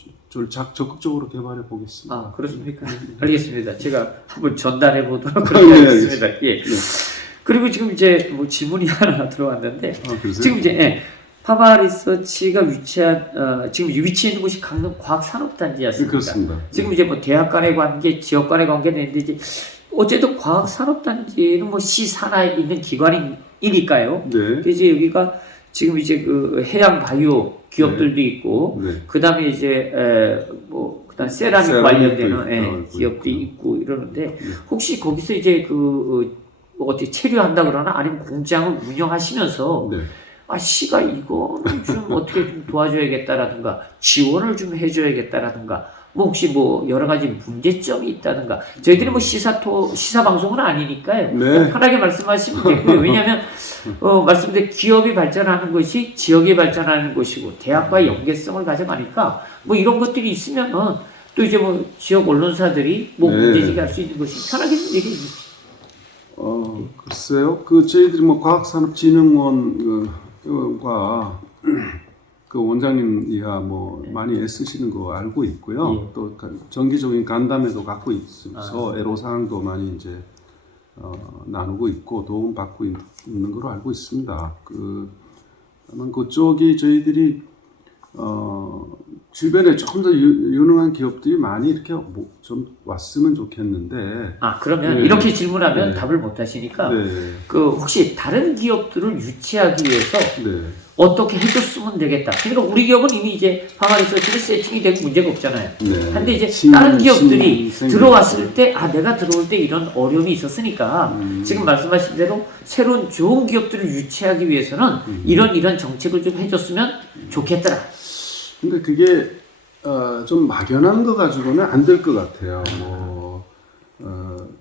적극적으로 개발해 보겠습니다. 그렇습니까? 알겠습니다. 제가 한번 전달해 보도록 네, 하겠습니다. 예. 네. 그리고 지금 이제 뭐 질문이 하나 들어왔는데 그러세요? 지금 이제 파마 리서치가 위치한 지금 위치해 있는 곳이 강릉 과학산업단지였습니다. 그렇습니다. 지금 이제 뭐 대학 간의 관계, 지역 간의 관계는 있는데 이제 어쨌든 과학산업단지는 뭐 시 산하에 있는 기관이니까요. 네. 이제 여기가 지금 이제 그 해양 바이오 기업들도 있고, 네. 그다음에 이제 그다음 세라믹 관련되는 기업도 있고 이러는데 혹시 거기서 이제 어떻게 체류한다 그러나 아니면 공장을 운영하시면서 네. 시가 이거는 좀 어떻게 좀 도와줘야겠다라든가 지원을 좀 해줘야겠다라든가 뭐 혹시 뭐 여러 가지 문제점이 있다든가 저희들이 뭐 시사 방송은 아니니까요. 네. 편하게 말씀하시면 되고요. 왜냐하면 말씀드린 기업이 발전하는 것이 지역이 발전하는 것이고 대학과의 연계성을 가져가니까 뭐 이런 것들이 있으면은 또 이제 뭐 지역 언론사들이 뭐 문제 제기할 수 있는 것이 편하게 얘기해 주십시오. 글쎄요. 저희들이 뭐 과학산업진흥원과 그 원장님 이하 뭐 많이 애쓰시는 거 알고 있고요. 예. 또 정기적인 간담회도 갖고 있어서 애로사항도 많이 이제 나누고 있고 도움 받고 있는 걸로 알고 있습니다. 다만 그쪽이 저희들이 주변에 좀 더 유능한 기업들이 많이 이렇게 좀 왔으면 좋겠는데. 그러면 네. 이렇게 질문하면 네. 답을 못 하시니까 네. 혹시 다른 기업들을 유치하기 위해서 네. 어떻게 해줬으면 되겠다. 그러니까 우리 기업은 이미 이제 파마 리서치는 세팅이 되고 문제가 없잖아요. 네. 근데 이제 다른 기업들이 들어왔을 때 내가 들어올 때 이런 어려움이 있었으니까 지금 말씀하신 대로 새로운 좋은 기업들을 유치하기 위해서는 이런 정책을 좀 해줬으면 좋겠더라. 근데 그게 좀 막연한 거 가지고는 안 될 것 같아요.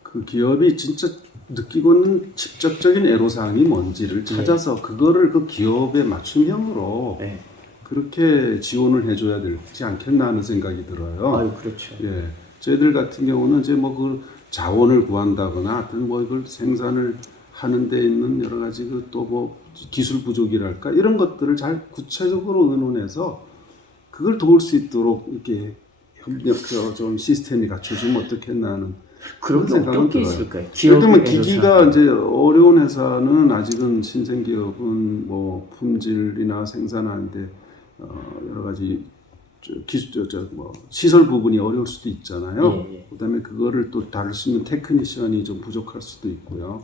그 기업이 진짜 느끼고 있는 직접적인 애로사항이 뭔지를 찾아서 그거를 그 기업에 맞춤형으로 네. 그렇게 지원을 해줘야 되지 않겠나 하는 생각이 들어요. 그렇죠. 예, 저희들 같은 경우는 이제 뭐 그 자원을 구한다거나 하여튼 뭐 이걸 생산을 하는 데 있는 여러 가지 또 뭐 기술 부족이랄까 이런 것들을 잘 구체적으로 의논해서 그걸 도울 수 있도록 이렇게 협력 좀 시스템이 갖춰지면 어떻겠나 하는 그런 게 생각은 어떻게 들어요. 있을까요? 예를 들면 기기가 이제 어려운 회사는 아직은 신생 기업은 뭐 품질이나 생산하는데 여러 가지 시설 부분이 어려울 수도 있잖아요. 예. 그다음에 그거를 또 다룰 수 있는 테크니션이 좀 부족할 수도 있고요.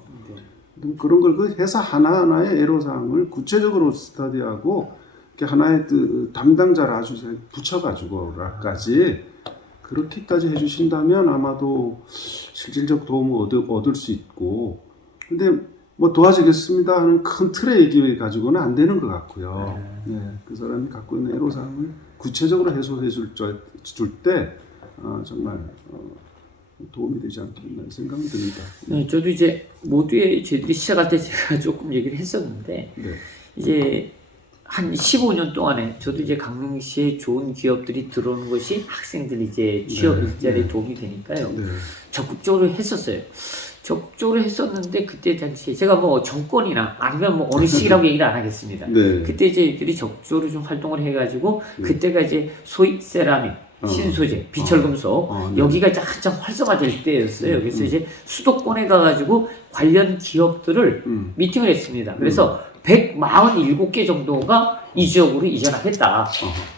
그런 걸 그 회사 하나하나의 애로사항을 구체적으로 스터디하고 이렇게 하나의 그 담당자를 아주 붙여가지고까지 그렇게까지 해주신다면 아마도 실질적 도움을 얻을 수 있고, 근데 뭐 도와주겠습니다 하는 큰 틀의 얘기 가지고는 안 되는 것 같고요. 네, 그 사람이 갖고 있는 애로사항을 구체적으로 해소해 줄 때 정말 도움이 되지 않겠나 생각이 듭니다. 네, 저도 이제 모두의 저희들이 시작할 때 제가 조금 얘기를 했었는데 네. 이제 한 15년 동안에 저도 이제 강릉시에 좋은 기업들이 들어오는 것이 학생들 이제 취업 일자리에 도움이 되니까요. 네. 적극적으로 했었어요. 적극적으로 했었는데 그때 당시에 제가 뭐 정권이나 아니면 뭐 어느 시기라고 얘기를 안 하겠습니다. 네. 그때 이제 이들이 적극적으로 좀 활동을 해가지고 그때가 이제 소위 세라믹, 신소재, 비철금속 네. 여기가 이제 한참 활성화될 때였어요. 그래서 이제 수도권에 가가지고 관련 기업들을 미팅을 했습니다. 그래서 147개 정도가 이 지역으로 이전하겠다.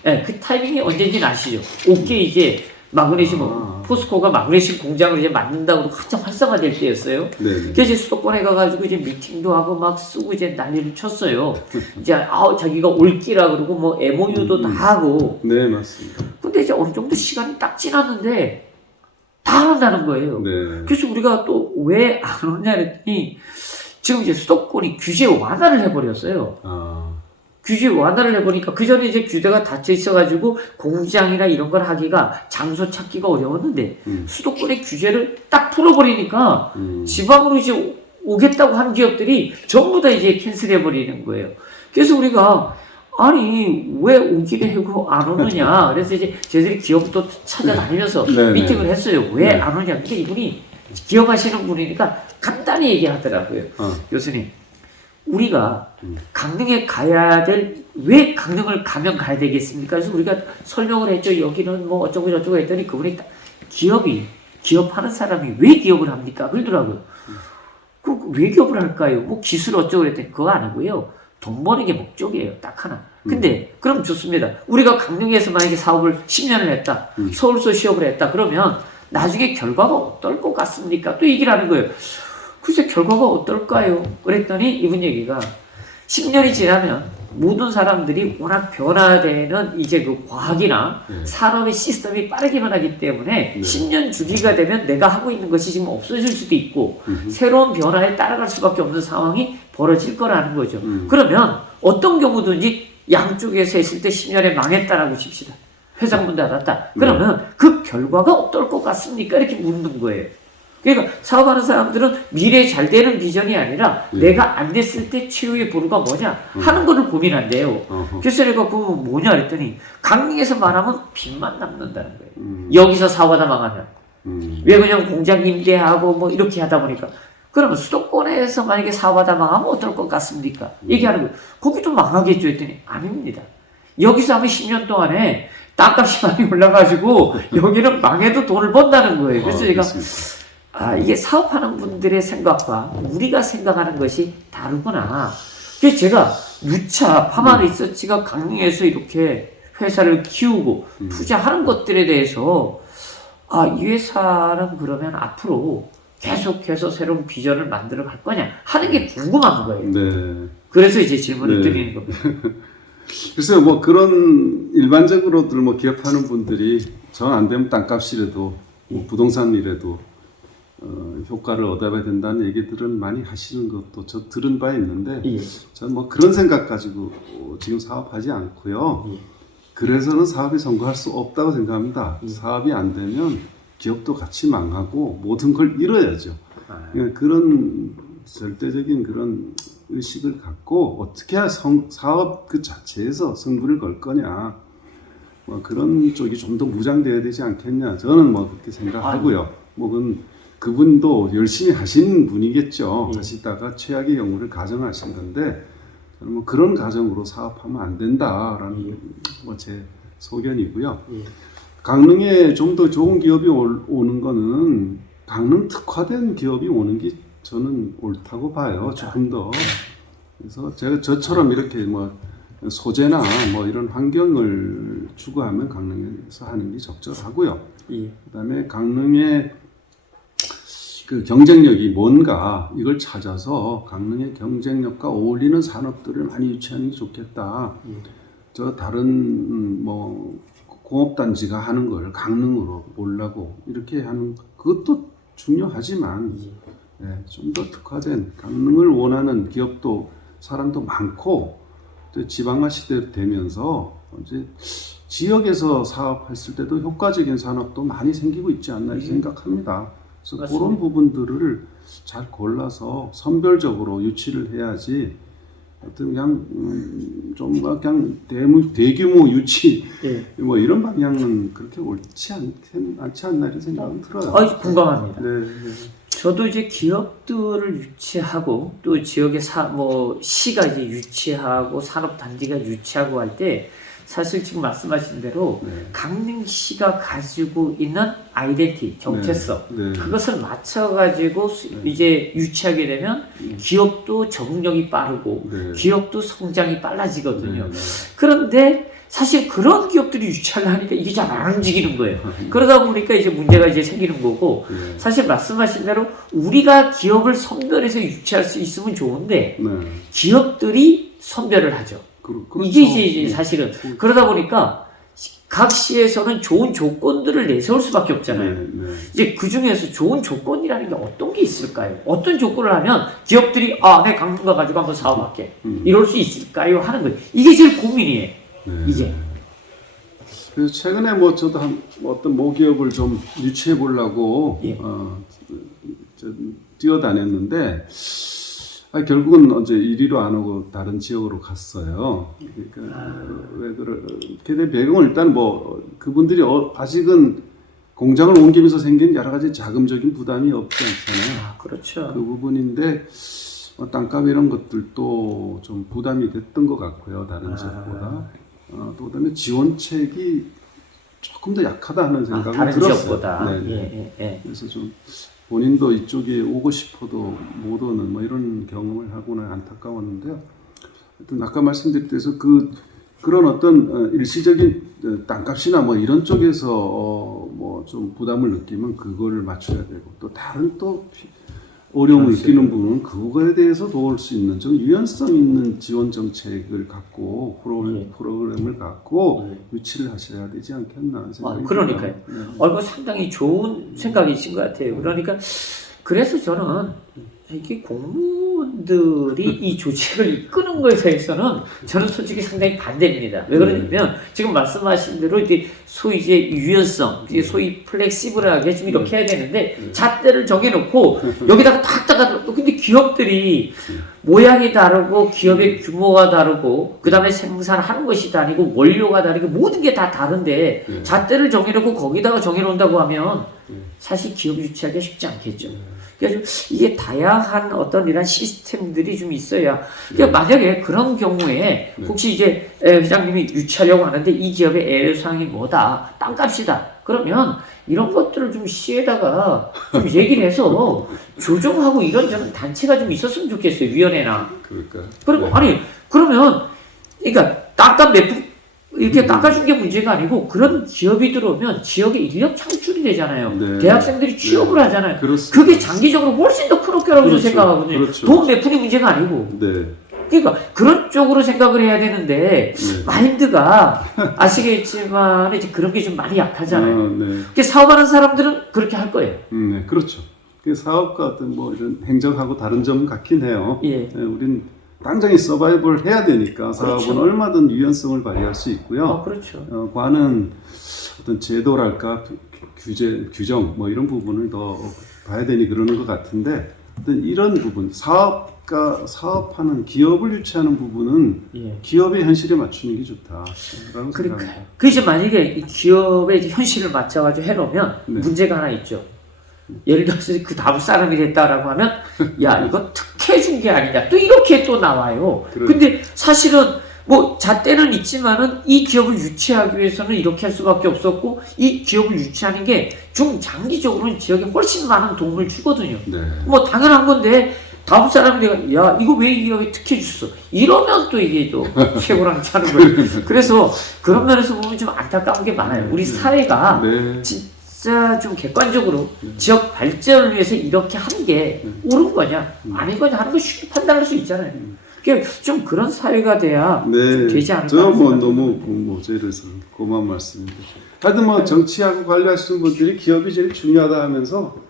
네, 그 타이밍이 언제인지 아시죠? 5개 이제 마그네슘, 포스코가 마그네슘 공장을 이제 만든다고 한참 활성화될 때였어요. 그래서 이제 수도권에 가가지고 이제 미팅도 하고 막 쓰고 이제 난리를 쳤어요. 이제 자기가 올기라 그러고 뭐 MOU도 다 하고. 네, 맞습니다. 근데 이제 어느 정도 시간이 딱 지났는데 다 안 한다는 거예요. 네. 그래서 우리가 또 왜 안 오냐 했더니 지금 이제 수도권이 규제 완화를 해버렸어요. 규제 완화를 해보니까 그 전에 이제 규제가 닫혀 있어가지고 공장이나 이런 걸 하기가 장소 찾기가 어려웠는데 수도권의 규제를 딱 풀어버리니까 지방으로 이제 오겠다고 한 기업들이 전부 다 이제 캔슬해버리는 거예요. 그래서 우리가 아니 왜 오기를 하고 안 오느냐. 그래서 이제 저희들이 기업도 찾아다니면서 미팅을 했어요. 왜 안 오냐. 근데 이분이 기업하시는 분이니까 간단히 얘기하더라고요. 교수님, 우리가 강릉에 가야 왜 강릉을 가면 가야 되겠습니까? 그래서 우리가 설명을 했죠. 여기는 뭐 어쩌고 저쩌고 했더니 그분이 기업하는 사람이 왜 기업을 합니까? 그러더라고요. 왜 기업을 할까요? 뭐 기술 어쩌고 그랬더니 그거 아니고요. 돈 버는 게 목적이에요. 딱 하나. 근데 그럼 좋습니다. 우리가 강릉에서 만약에 사업을 10년을 했다. 서울서 취업을 했다. 그러면 나중에 결과가 어떨 것 같습니까? 또 얘기를 하는 거예요. 글쎄 결과가 어떨까요? 그랬더니 이분 얘기가 10년이 지나면 모든 사람들이 워낙 변화되는 이제 그 과학이나 산업의 시스템이 빠르게 변하기 때문에 10년 주기가 되면 내가 하고 있는 것이 지금 없어질 수도 있고 새로운 변화에 따라갈 수밖에 없는 상황이 벌어질 거라는 거죠. 그러면 어떤 경우든지 양쪽에서 했을 때 10년에 망했다라고 칩시다. 회사 문 닫았다. 그러면 그 결과가 어떨 것 같습니까? 이렇게 묻는 거예요. 그러니까 사업하는 사람들은 미래에 잘 되는 비전이 아니라 내가 안 됐을 때 최후의 보루가 뭐냐 하는 거를 고민한대요. 그래서 내가 그거 뭐냐 그랬더니 강릉에서 말하면 빚만 남는다는 거예요. 여기서 사업하다 망하면. 왜 그냥 공장 임대하고 뭐 이렇게 하다 보니까. 그러면 수도권에서 만약에 사업하다 망하면 어떨 것 같습니까? 얘기하는 거예요. 거기도 망하겠죠 했더니 아닙니다. 여기서 하면 10년 동안에 땅값이 많이 올라가지고 여기는 망해도 돈을 번다는 거예요. 그래서 제가 이게 사업하는 분들의 생각과 우리가 생각하는 것이 다르구나. 그래서 제가 누차 파마 리서치가 강릉에서 이렇게 회사를 키우고 투자하는 것들에 대해서 이 회사는 그러면 앞으로 계속해서 새로운 비전을 만들어 갈 거냐 하는 게 궁금한 거예요. 네. 그래서 이제 질문을 드리는 겁니다. 글쎄요, 뭐 그런 일반적으로들 뭐 기업하는 분들이 정 안 되면 땅값이라도 뭐 부동산이라도 효과를 얻어야 된다는 얘기들은 많이 하시는 것도 저 들은 바 있는데 저는 뭐 그런 생각 가지고 지금 사업하지 않고요. 그래서는 사업이 성공할 수 없다고 생각합니다. 사업이 안 되면 기업도 같이 망하고 모든 걸 잃어야죠. 그러니까 그런 절대적인 그런 의식을 갖고 어떻게 해야 사업 그 자체에서 승부를 걸 거냐, 뭐 그런 쪽이 좀 더 무장돼야 되지 않겠냐, 저는 뭐 그렇게 생각하고요. 뭐 그분도 열심히 하신 분이겠죠. 하시다가 최악의 경우를 가정하신 건데 저는 뭐 그런 가정으로 사업하면 안 된다라는 뭐 제 소견이고요. 강릉에 좀 더 좋은 기업이 오는 거는 강릉 특화된 기업이 오는 게 저는 옳다고 봐요. 조금 더. 그래서 저처럼 이렇게 뭐 소재나 뭐 이런 환경을 추구하면 강릉에서 하는 게 적절하고요. 그다음에 강릉의 그 경쟁력이 뭔가 이걸 찾아서 강릉의 경쟁력과 어울리는 산업들을 많이 유치하는 게 좋겠다. 저 다른 뭐 공업단지가 하는 걸 강릉으로 보려고 이렇게 하는 그것도 중요하지만 좀 더 특화된 강릉을 원하는 기업도 사람도 많고 또 지방화 시대 되면서 이제 지역에서 사업했을 때도 효과적인 산업도 많이 생기고 있지 않나 이렇게 생각합니다. 그래서 맞습니다. 그런 부분들을 잘 골라서 선별적으로 유치를 해야지 하여튼 그냥 좀 그냥 대규모 유치 뭐 이런 방향은 그렇게 옳지 않지 않나 이런 생각은 들어요. 공감합니다. 네. 저도 이제 기업들을 유치하고 또 지역의 시가 이제 유치하고 산업단지가 유치하고 할 때 사실 지금 말씀하신 대로 강릉시가 가지고 있는 아이덴티, 정체성 그것을 맞춰가지고 이제 유치하게 되면 기업도 적응력이 빠르고 기업도 성장이 빨라지거든요. 그런데 사실 그런 기업들이 유치하려니까 이게 잘 안 움직이는 거예요. 그러다 보니까 이제 문제가 이제 생기는 거고 사실 말씀하신 대로 우리가 기업을 선별해서 유치할 수 있으면 좋은데 기업들이 선별을 하죠. 그렇죠. 이게 이제 사실은 그러다 보니까 각 시에서는 좋은 조건들을 내세울 수밖에 없잖아요. 이제 그 중에서 좋은 조건이라는 게 어떤 게 있을까요? 어떤 조건을 하면 기업들이 내 강릉가 가지고 한번 사업할게 이럴 수 있을까요? 하는 거예요. 이게 제일 고민이에요. 이게. 그래서 최근에 뭐 저도 어떤 모기업을 좀 유치해 보려고 뛰어다녔는데. 결국은 어제 이리로 안 오고 다른 지역으로 갔어요. 그러니까 왜 그렇게 된 배경은 일단 뭐 그분들이 아직은 공장을 옮기면서 생긴 여러 가지 자금적인 부담이 없지 않잖아요. 그렇죠. 그 부분인데 땅값 이런 것들도 좀 부담이 됐던 것 같고요. 다른 지역보다. 또 그다음에 지원책이 조금 더 약하다 하는 생각이 다른 들었어요. 지역보다. 그래서 좀 본인도 이쪽에 오고 싶어도 못 오는 뭐 이런 경험을 하고는 안타까웠는데요. 하여튼 아까 말씀드렸듯이 그런 어떤 일시적인 땅값이나 뭐 이런 쪽에서 뭐 좀 부담을 느끼면 그거를 맞춰야 되고 또 다른 또 어려움을 느끼는 부분은 그거에 대해서 도울 수 있는 좀 유연성 있는 지원 정책을 갖고 프로그램을 갖고 유치를 하셔야 되지 않겠나 생각이 그러니까요. 이거 상당히 좋은 생각이신 것 같아요. 그러니까 그래서 저는 이게 공무원들이 이 조직을 이끄는 것에 대해서는 저는 솔직히 상당히 반대입니다. 왜 그러냐면 지금 말씀하신 대로 이제 소위 이제 유연성, 이제 소위 플렉시블하게 좀 이렇게 해야 되는데 잣대를 정해놓고 여기다가 탁 근데 기업들이 모양이 다르고 기업의 규모가 다르고 그 다음에 생산하는 것이 다르고 원료가 다르고 모든 게 다 다른데 잣대를 정해놓고 거기다가 정해놓는다고 하면 사실 기업 유치하기가 쉽지 않겠죠. 그래서 이게 다양한 어떤 이런 시스템들이 좀 있어야. 그러니까 만약에 그런 경우에 혹시 이제 회장님이 유치하려고 하는데 이 기업의 애로사항이 뭐다, 땅값이다. 그러면 이런 것들을 좀 시에다가 좀 얘기를 해서 조정하고 이런 저는 단체가 좀 있었으면 좋겠어요. 위원회나. 그리고 그러면 그러니까 땅값 이렇게 닦아준 게 문제가 아니고 그런 기업이 들어오면 지역에 인력 창출이 되잖아요. 대학생들이 취업을 하잖아요. 그렇습니다. 그게 장기적으로 훨씬 더 큰 효과라고 생각하거든요. 돈 몇 푼이 문제가 아니고. 그러니까 그런 쪽으로 생각을 해야 되는데 마인드가 아시겠지만 이제 그런 게 좀 많이 약하잖아요. 그러니까 사업하는 사람들은 그렇게 할 거예요. 그렇죠. 사업과 어떤 뭐 이런 행정하고 다른 점은 같긴 해요. 우린 당장에 서바이벌 해야 되니까 사업은 얼마든 유연성을 발휘할 수 있고요. 관은 어떤 제도랄까 규정 뭐 이런 부분을 더 봐야 되니 그러는 것 같은데 어떤 이런 부분 사업하는 기업을 유치하는 부분은 기업의 현실에 맞추는 게 좋다라는 생각입니다. 그 이제 만약에 이 기업의 현실을 맞춰가지고 해놓으면 문제가 하나 있죠. 예를 들어서 그 다음 사람이 됐다라고 하면 야 이거 특혜 준 게 아니냐 또 이렇게 또 나와요. 근데 사실은 뭐 잣대는 있지만은 이 기업을 유치하기 위해서는 이렇게 할 수밖에 없었고 이 기업을 유치하는 게 중장기적으로는 지역에 훨씬 많은 도움을 주거든요. 뭐 당연한 건데 다음 사람이 내가 야 이거 왜 이 기업에 특혜 줬어 이러면 또 이게 또 최고랑 차는 거예요. 그래서 그런 면에서 보면 좀 안타까운 게 많아요. 우리 사회가 진짜 좀 객관적으로 지역 발전을 위해서 이렇게 하는 게 옳은 거냐 아닌 거냐 하는 거 쉽게 판단할 수 있잖아요. 좀 그런 사회가 돼야 네, 되지 않을까. 저 뭐 너무 모자라서 고마운 말씀입니다. 하여튼 뭐 정치하고 관리하시는 분들이 기업이 제일 중요하다 하면서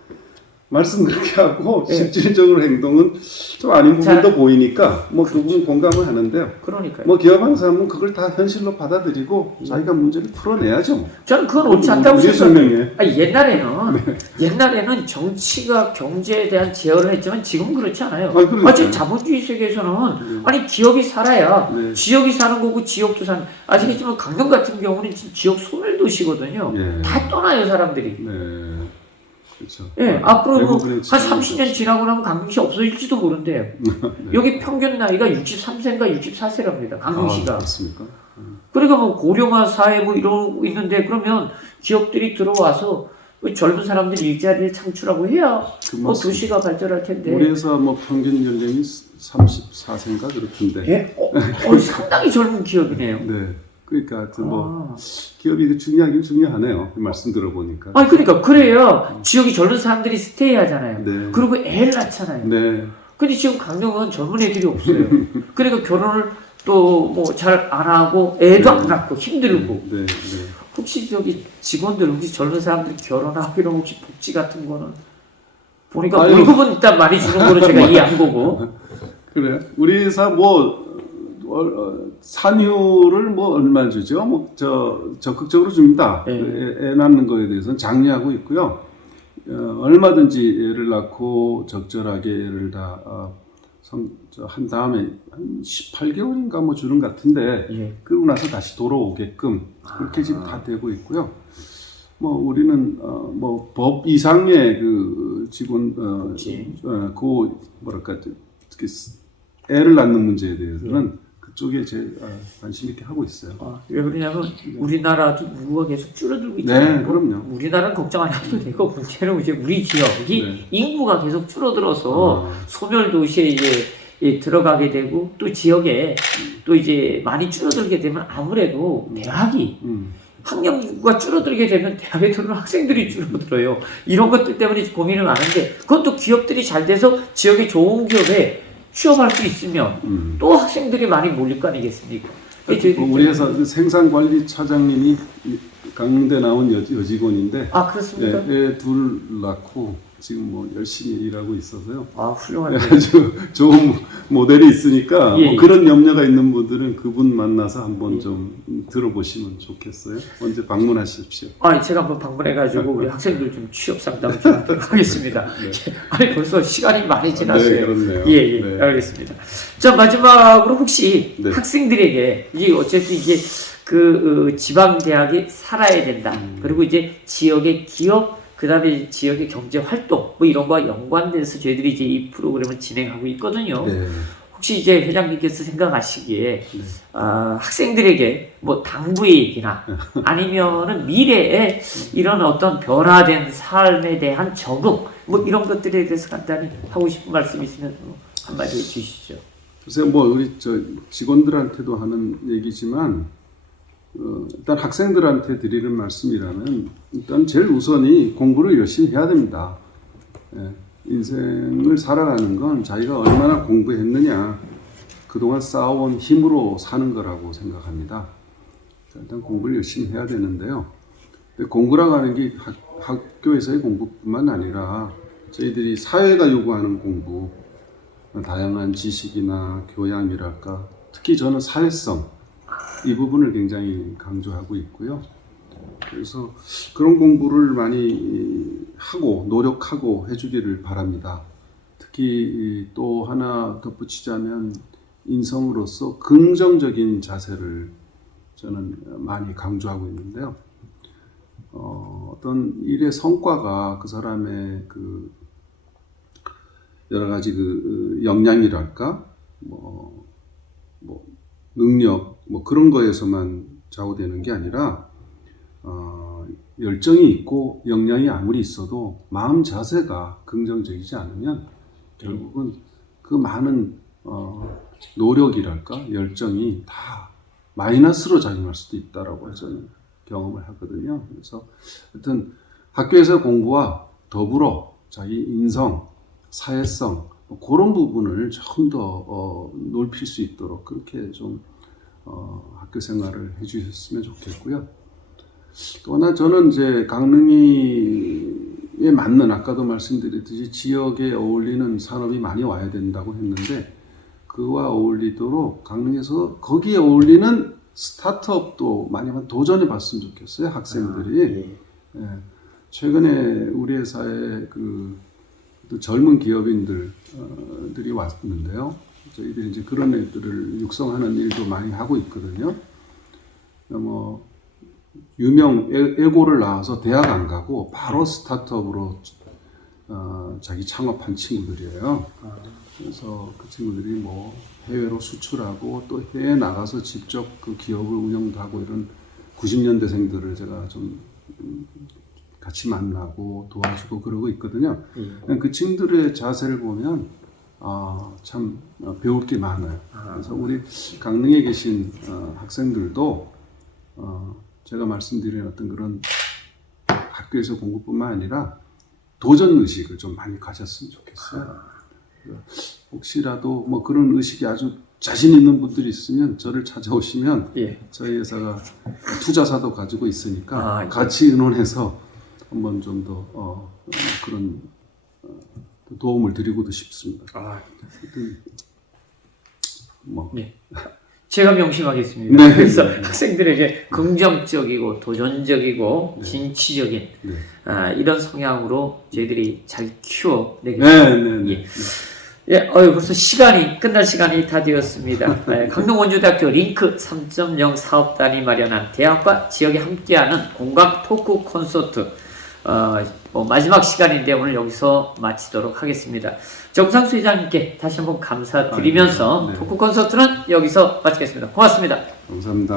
말씀 그렇게 하고 네. 실질적으로 행동은 좀 아닌 부분도 보이니까 뭐 그 부분 공감을 하는데요. 그러니까요. 뭐 기업하는 사람은 그걸 다 현실로 받아들이고 자기가 문제를 풀어내야죠. 저는 그건 옳지 않다고 우리 생각해요. 설명에 옛날에는 정치가 경제에 대한 제어를 했지만 지금 그렇지 않아요. 그러니까요. 지금 자본주의 세계에서는 아니 기업이 살아야 네. 지역이 사는 거고 지역도 사는. 아시겠지만 강릉 같은 경우는 지금 지역 소멸도시거든요. 예. 다 떠나요 사람들이. 네. 그렇죠. 예, 앞으로 뭐 대부분의 한 지역은 30년 지나고 나면 강릉시 없어질지도 모른대요. 네. 여기 평균 나이가 63세인가 64세랍니다. 강릉시가. 그렇습니까? 그러니까 뭐 고령화 사회 뭐 이러고 있는데 그러면 기업들이 들어와서 그 젊은 사람들이 일자리를 창출하고 해야 뭐 도시가 발전할 텐데. 우리 회사 뭐 평균 연령이 34세인가 그렇던데. 예? 상당히 젊은 기업이네요. 네. 그러니까 하여튼 뭐 기업이 중요하긴 중요하네요. 말씀 들어보니까. 아니 그러니까 그래야 지역이 젊은 사람들이 스테이 하잖아요. 네. 그리고 애를 낳잖아요. 네. 근데 지금 강릉은 젊은 애들이 없어요. 그러니까 결혼을 또 뭐 잘 안 하고 애도 안 낳고 힘들고. 네. 네. 혹시 저기 직원들 혹시 젊은 사람들이 결혼하고 이런 혹시 복지 같은 거는 보니까 아유. 월급은 일단 많이 주는 거로 제가 이해한 거고. 그래. 우리 회사 뭐 산휴를 뭐 얼마 주죠? 뭐 적극적으로 줍니다. 네. 애 낳는 거에 대해서는 장려하고 있고요. 얼마든지 애를 낳고 적절하게 애를 다 한 다음에 한 18개월인가 뭐 주는 것 같은데 예. 그러고 나서 다시 돌아오게끔 그렇게 지금 다 되고 있고요. 뭐 우리는 뭐 법 이상의 그 직원 그 뭐랄까 애를 낳는 문제에 대해서는 그쪽에 제 관심 있게 하고 있어요. 왜 그러냐면 우리나라도 인구가 계속 줄어들고 있잖아요. 네, 그럼요. 우리나라는 걱정 안 해도 되고 문제는 이제 우리 지역이 네. 인구가 계속 줄어들어서 소멸 도시에 이제 들어가게 되고 또 지역에 또 이제 많이 줄어들게 되면 아무래도 대학이 학령 인구가 줄어들게 되면 대학에 들어오는 학생들이 줄어들어요. 이런 것들 때문에 고민을 많은데 그건 또 기업들이 잘 돼서 지역의 좋은 기업에 취업할 수 있으면 또 학생들이 많이 몰릴 거 아니겠습니까? 우리 회사 생산관리 차장님이 강릉대 나온 여직원인데 그렇습니까? 애 둘 낳고 지금 뭐 열심히 일하고 있어서요. 훌륭하네요. 아주 좋은 모델이 있으니까 예, 뭐 그런 염려가 있는 분들은 그분 만나서 한번 좀 들어보시면 좋겠어요. 언제 방문하십시오. 제가 한번 방문해가지고 우리 학생들 좀 취업 상담 좀 하겠습니다. 네. 벌써 시간이 많이 지났어요. 네, 그렇네요. 예, 네. 알겠습니다. 자, 마지막으로 혹시 네. 학생들에게 이게 어쨌든 이게 그 지방 대학이 살아야 된다. 그리고 이제 지역의 기업 그다음에 지역의 경제 활동 뭐 이런 거와 연관돼서 저희들이 이제 이 프로그램을 진행하고 있거든요. 네. 혹시 이제 회장님께서 생각하시기에 학생들에게 뭐 당부의 얘기나 아니면은 미래에 이런 어떤 변화된 삶에 대한 적응 뭐 이런 것들에 대해서 간단히 하고 싶은 말씀 있으면 한마디 해주시죠. 글쎄요, 뭐 우리 직원들한테도 하는 얘기지만 일단 학생들한테 드리는 말씀이라면 일단 제일 우선이 공부를 열심히 해야 됩니다. 예, 인생을 살아가는 건 자기가 얼마나 공부했느냐 그동안 쌓아온 힘으로 사는 거라고 생각합니다. 일단 공부를 열심히 해야 되는데요. 공부라고 하는 게 학교에서의 공부뿐만 아니라 저희들이 사회가 요구하는 공부, 다양한 지식이나 교양이랄까 특히 저는 사회성 이 부분을 굉장히 강조하고 있고요. 그래서 그런 공부를 많이 하고 노력하고 해주기를 바랍니다. 특히 또 하나 덧붙이자면 인성으로서 긍정적인 자세를 저는 많이 강조하고 있는데요. 어떤 일의 성과가 그 사람의 그 여러 가지 그 역량이랄까 뭐 능력 뭐 그런 거에서만 좌우되는 게 아니라 열정이 있고 역량이 아무리 있어도 마음 자세가 긍정적이지 않으면 결국은 그 많은 노력이랄까 열정이 다 마이너스로 작용할 수도 있다라고 저는 경험을 하거든요. 그래서 하여튼 학교에서 공부와 더불어 자기 인성, 사회성 그런 부분을 좀 더 넓힐 수 있도록 그렇게 좀 학교 생활을 해주셨으면 좋겠고요. 또 하나 저는 이제 강릉이에 맞는 아까도 말씀드렸듯이 지역에 어울리는 산업이 많이 와야 된다고 했는데 그와 어울리도록 강릉에서 거기에 어울리는 스타트업도 많이 도전해 봤으면 좋겠어요. 학생들이. 예. 최근에 우리 회사에 또 젊은 기업인들이 왔는데요. 저희들이 이제 그런 애들을 육성하는 일도 많이 하고 있거든요. 뭐 유명 에고를 나와서 대학 안 가고 바로 스타트업으로 자기 창업한 친구들이에요. 그래서 그 친구들이 뭐 해외로 수출하고 또 해외에 나가서 직접 그 기업을 운영도 하고 이런 90년대생들을 제가 좀 같이 만나고 도와주고 그러고 있거든요. 그 친구들의 자세를 보면 참 배울 게 많아요. 그래서 우리 강릉에 계신 학생들도 제가 말씀드린 어떤 그런 학교에서 공부뿐만 아니라 도전 의식을 좀 많이 가졌으면 좋겠어요. 혹시라도 뭐 그런 의식이 아주 자신 있는 분들이 있으면 저를 찾아오시면 저희 회사가 투자사도 가지고 있으니까 같이 의논해서 한번 좀 더 그런 도움을 드리고도 싶습니다. 뭐. 제가 명심하겠습니다. 그래서 학생들에게 긍정적이고 도전적이고 진취적인 이런 성향으로 저희들이 잘 키워내겠습니다. 벌써 끝날 시간이 다 되었습니다. 강릉원주대학교 링크 3.0 사업단이 마련한 대학과 지역이 함께하는 공감 토크 콘서트 마지막 시간인데 오늘 여기서 마치도록 하겠습니다. 정상수 회장님께 다시 한번 감사드리면서 토크 콘서트는 여기서 마치겠습니다. 고맙습니다. 감사합니다.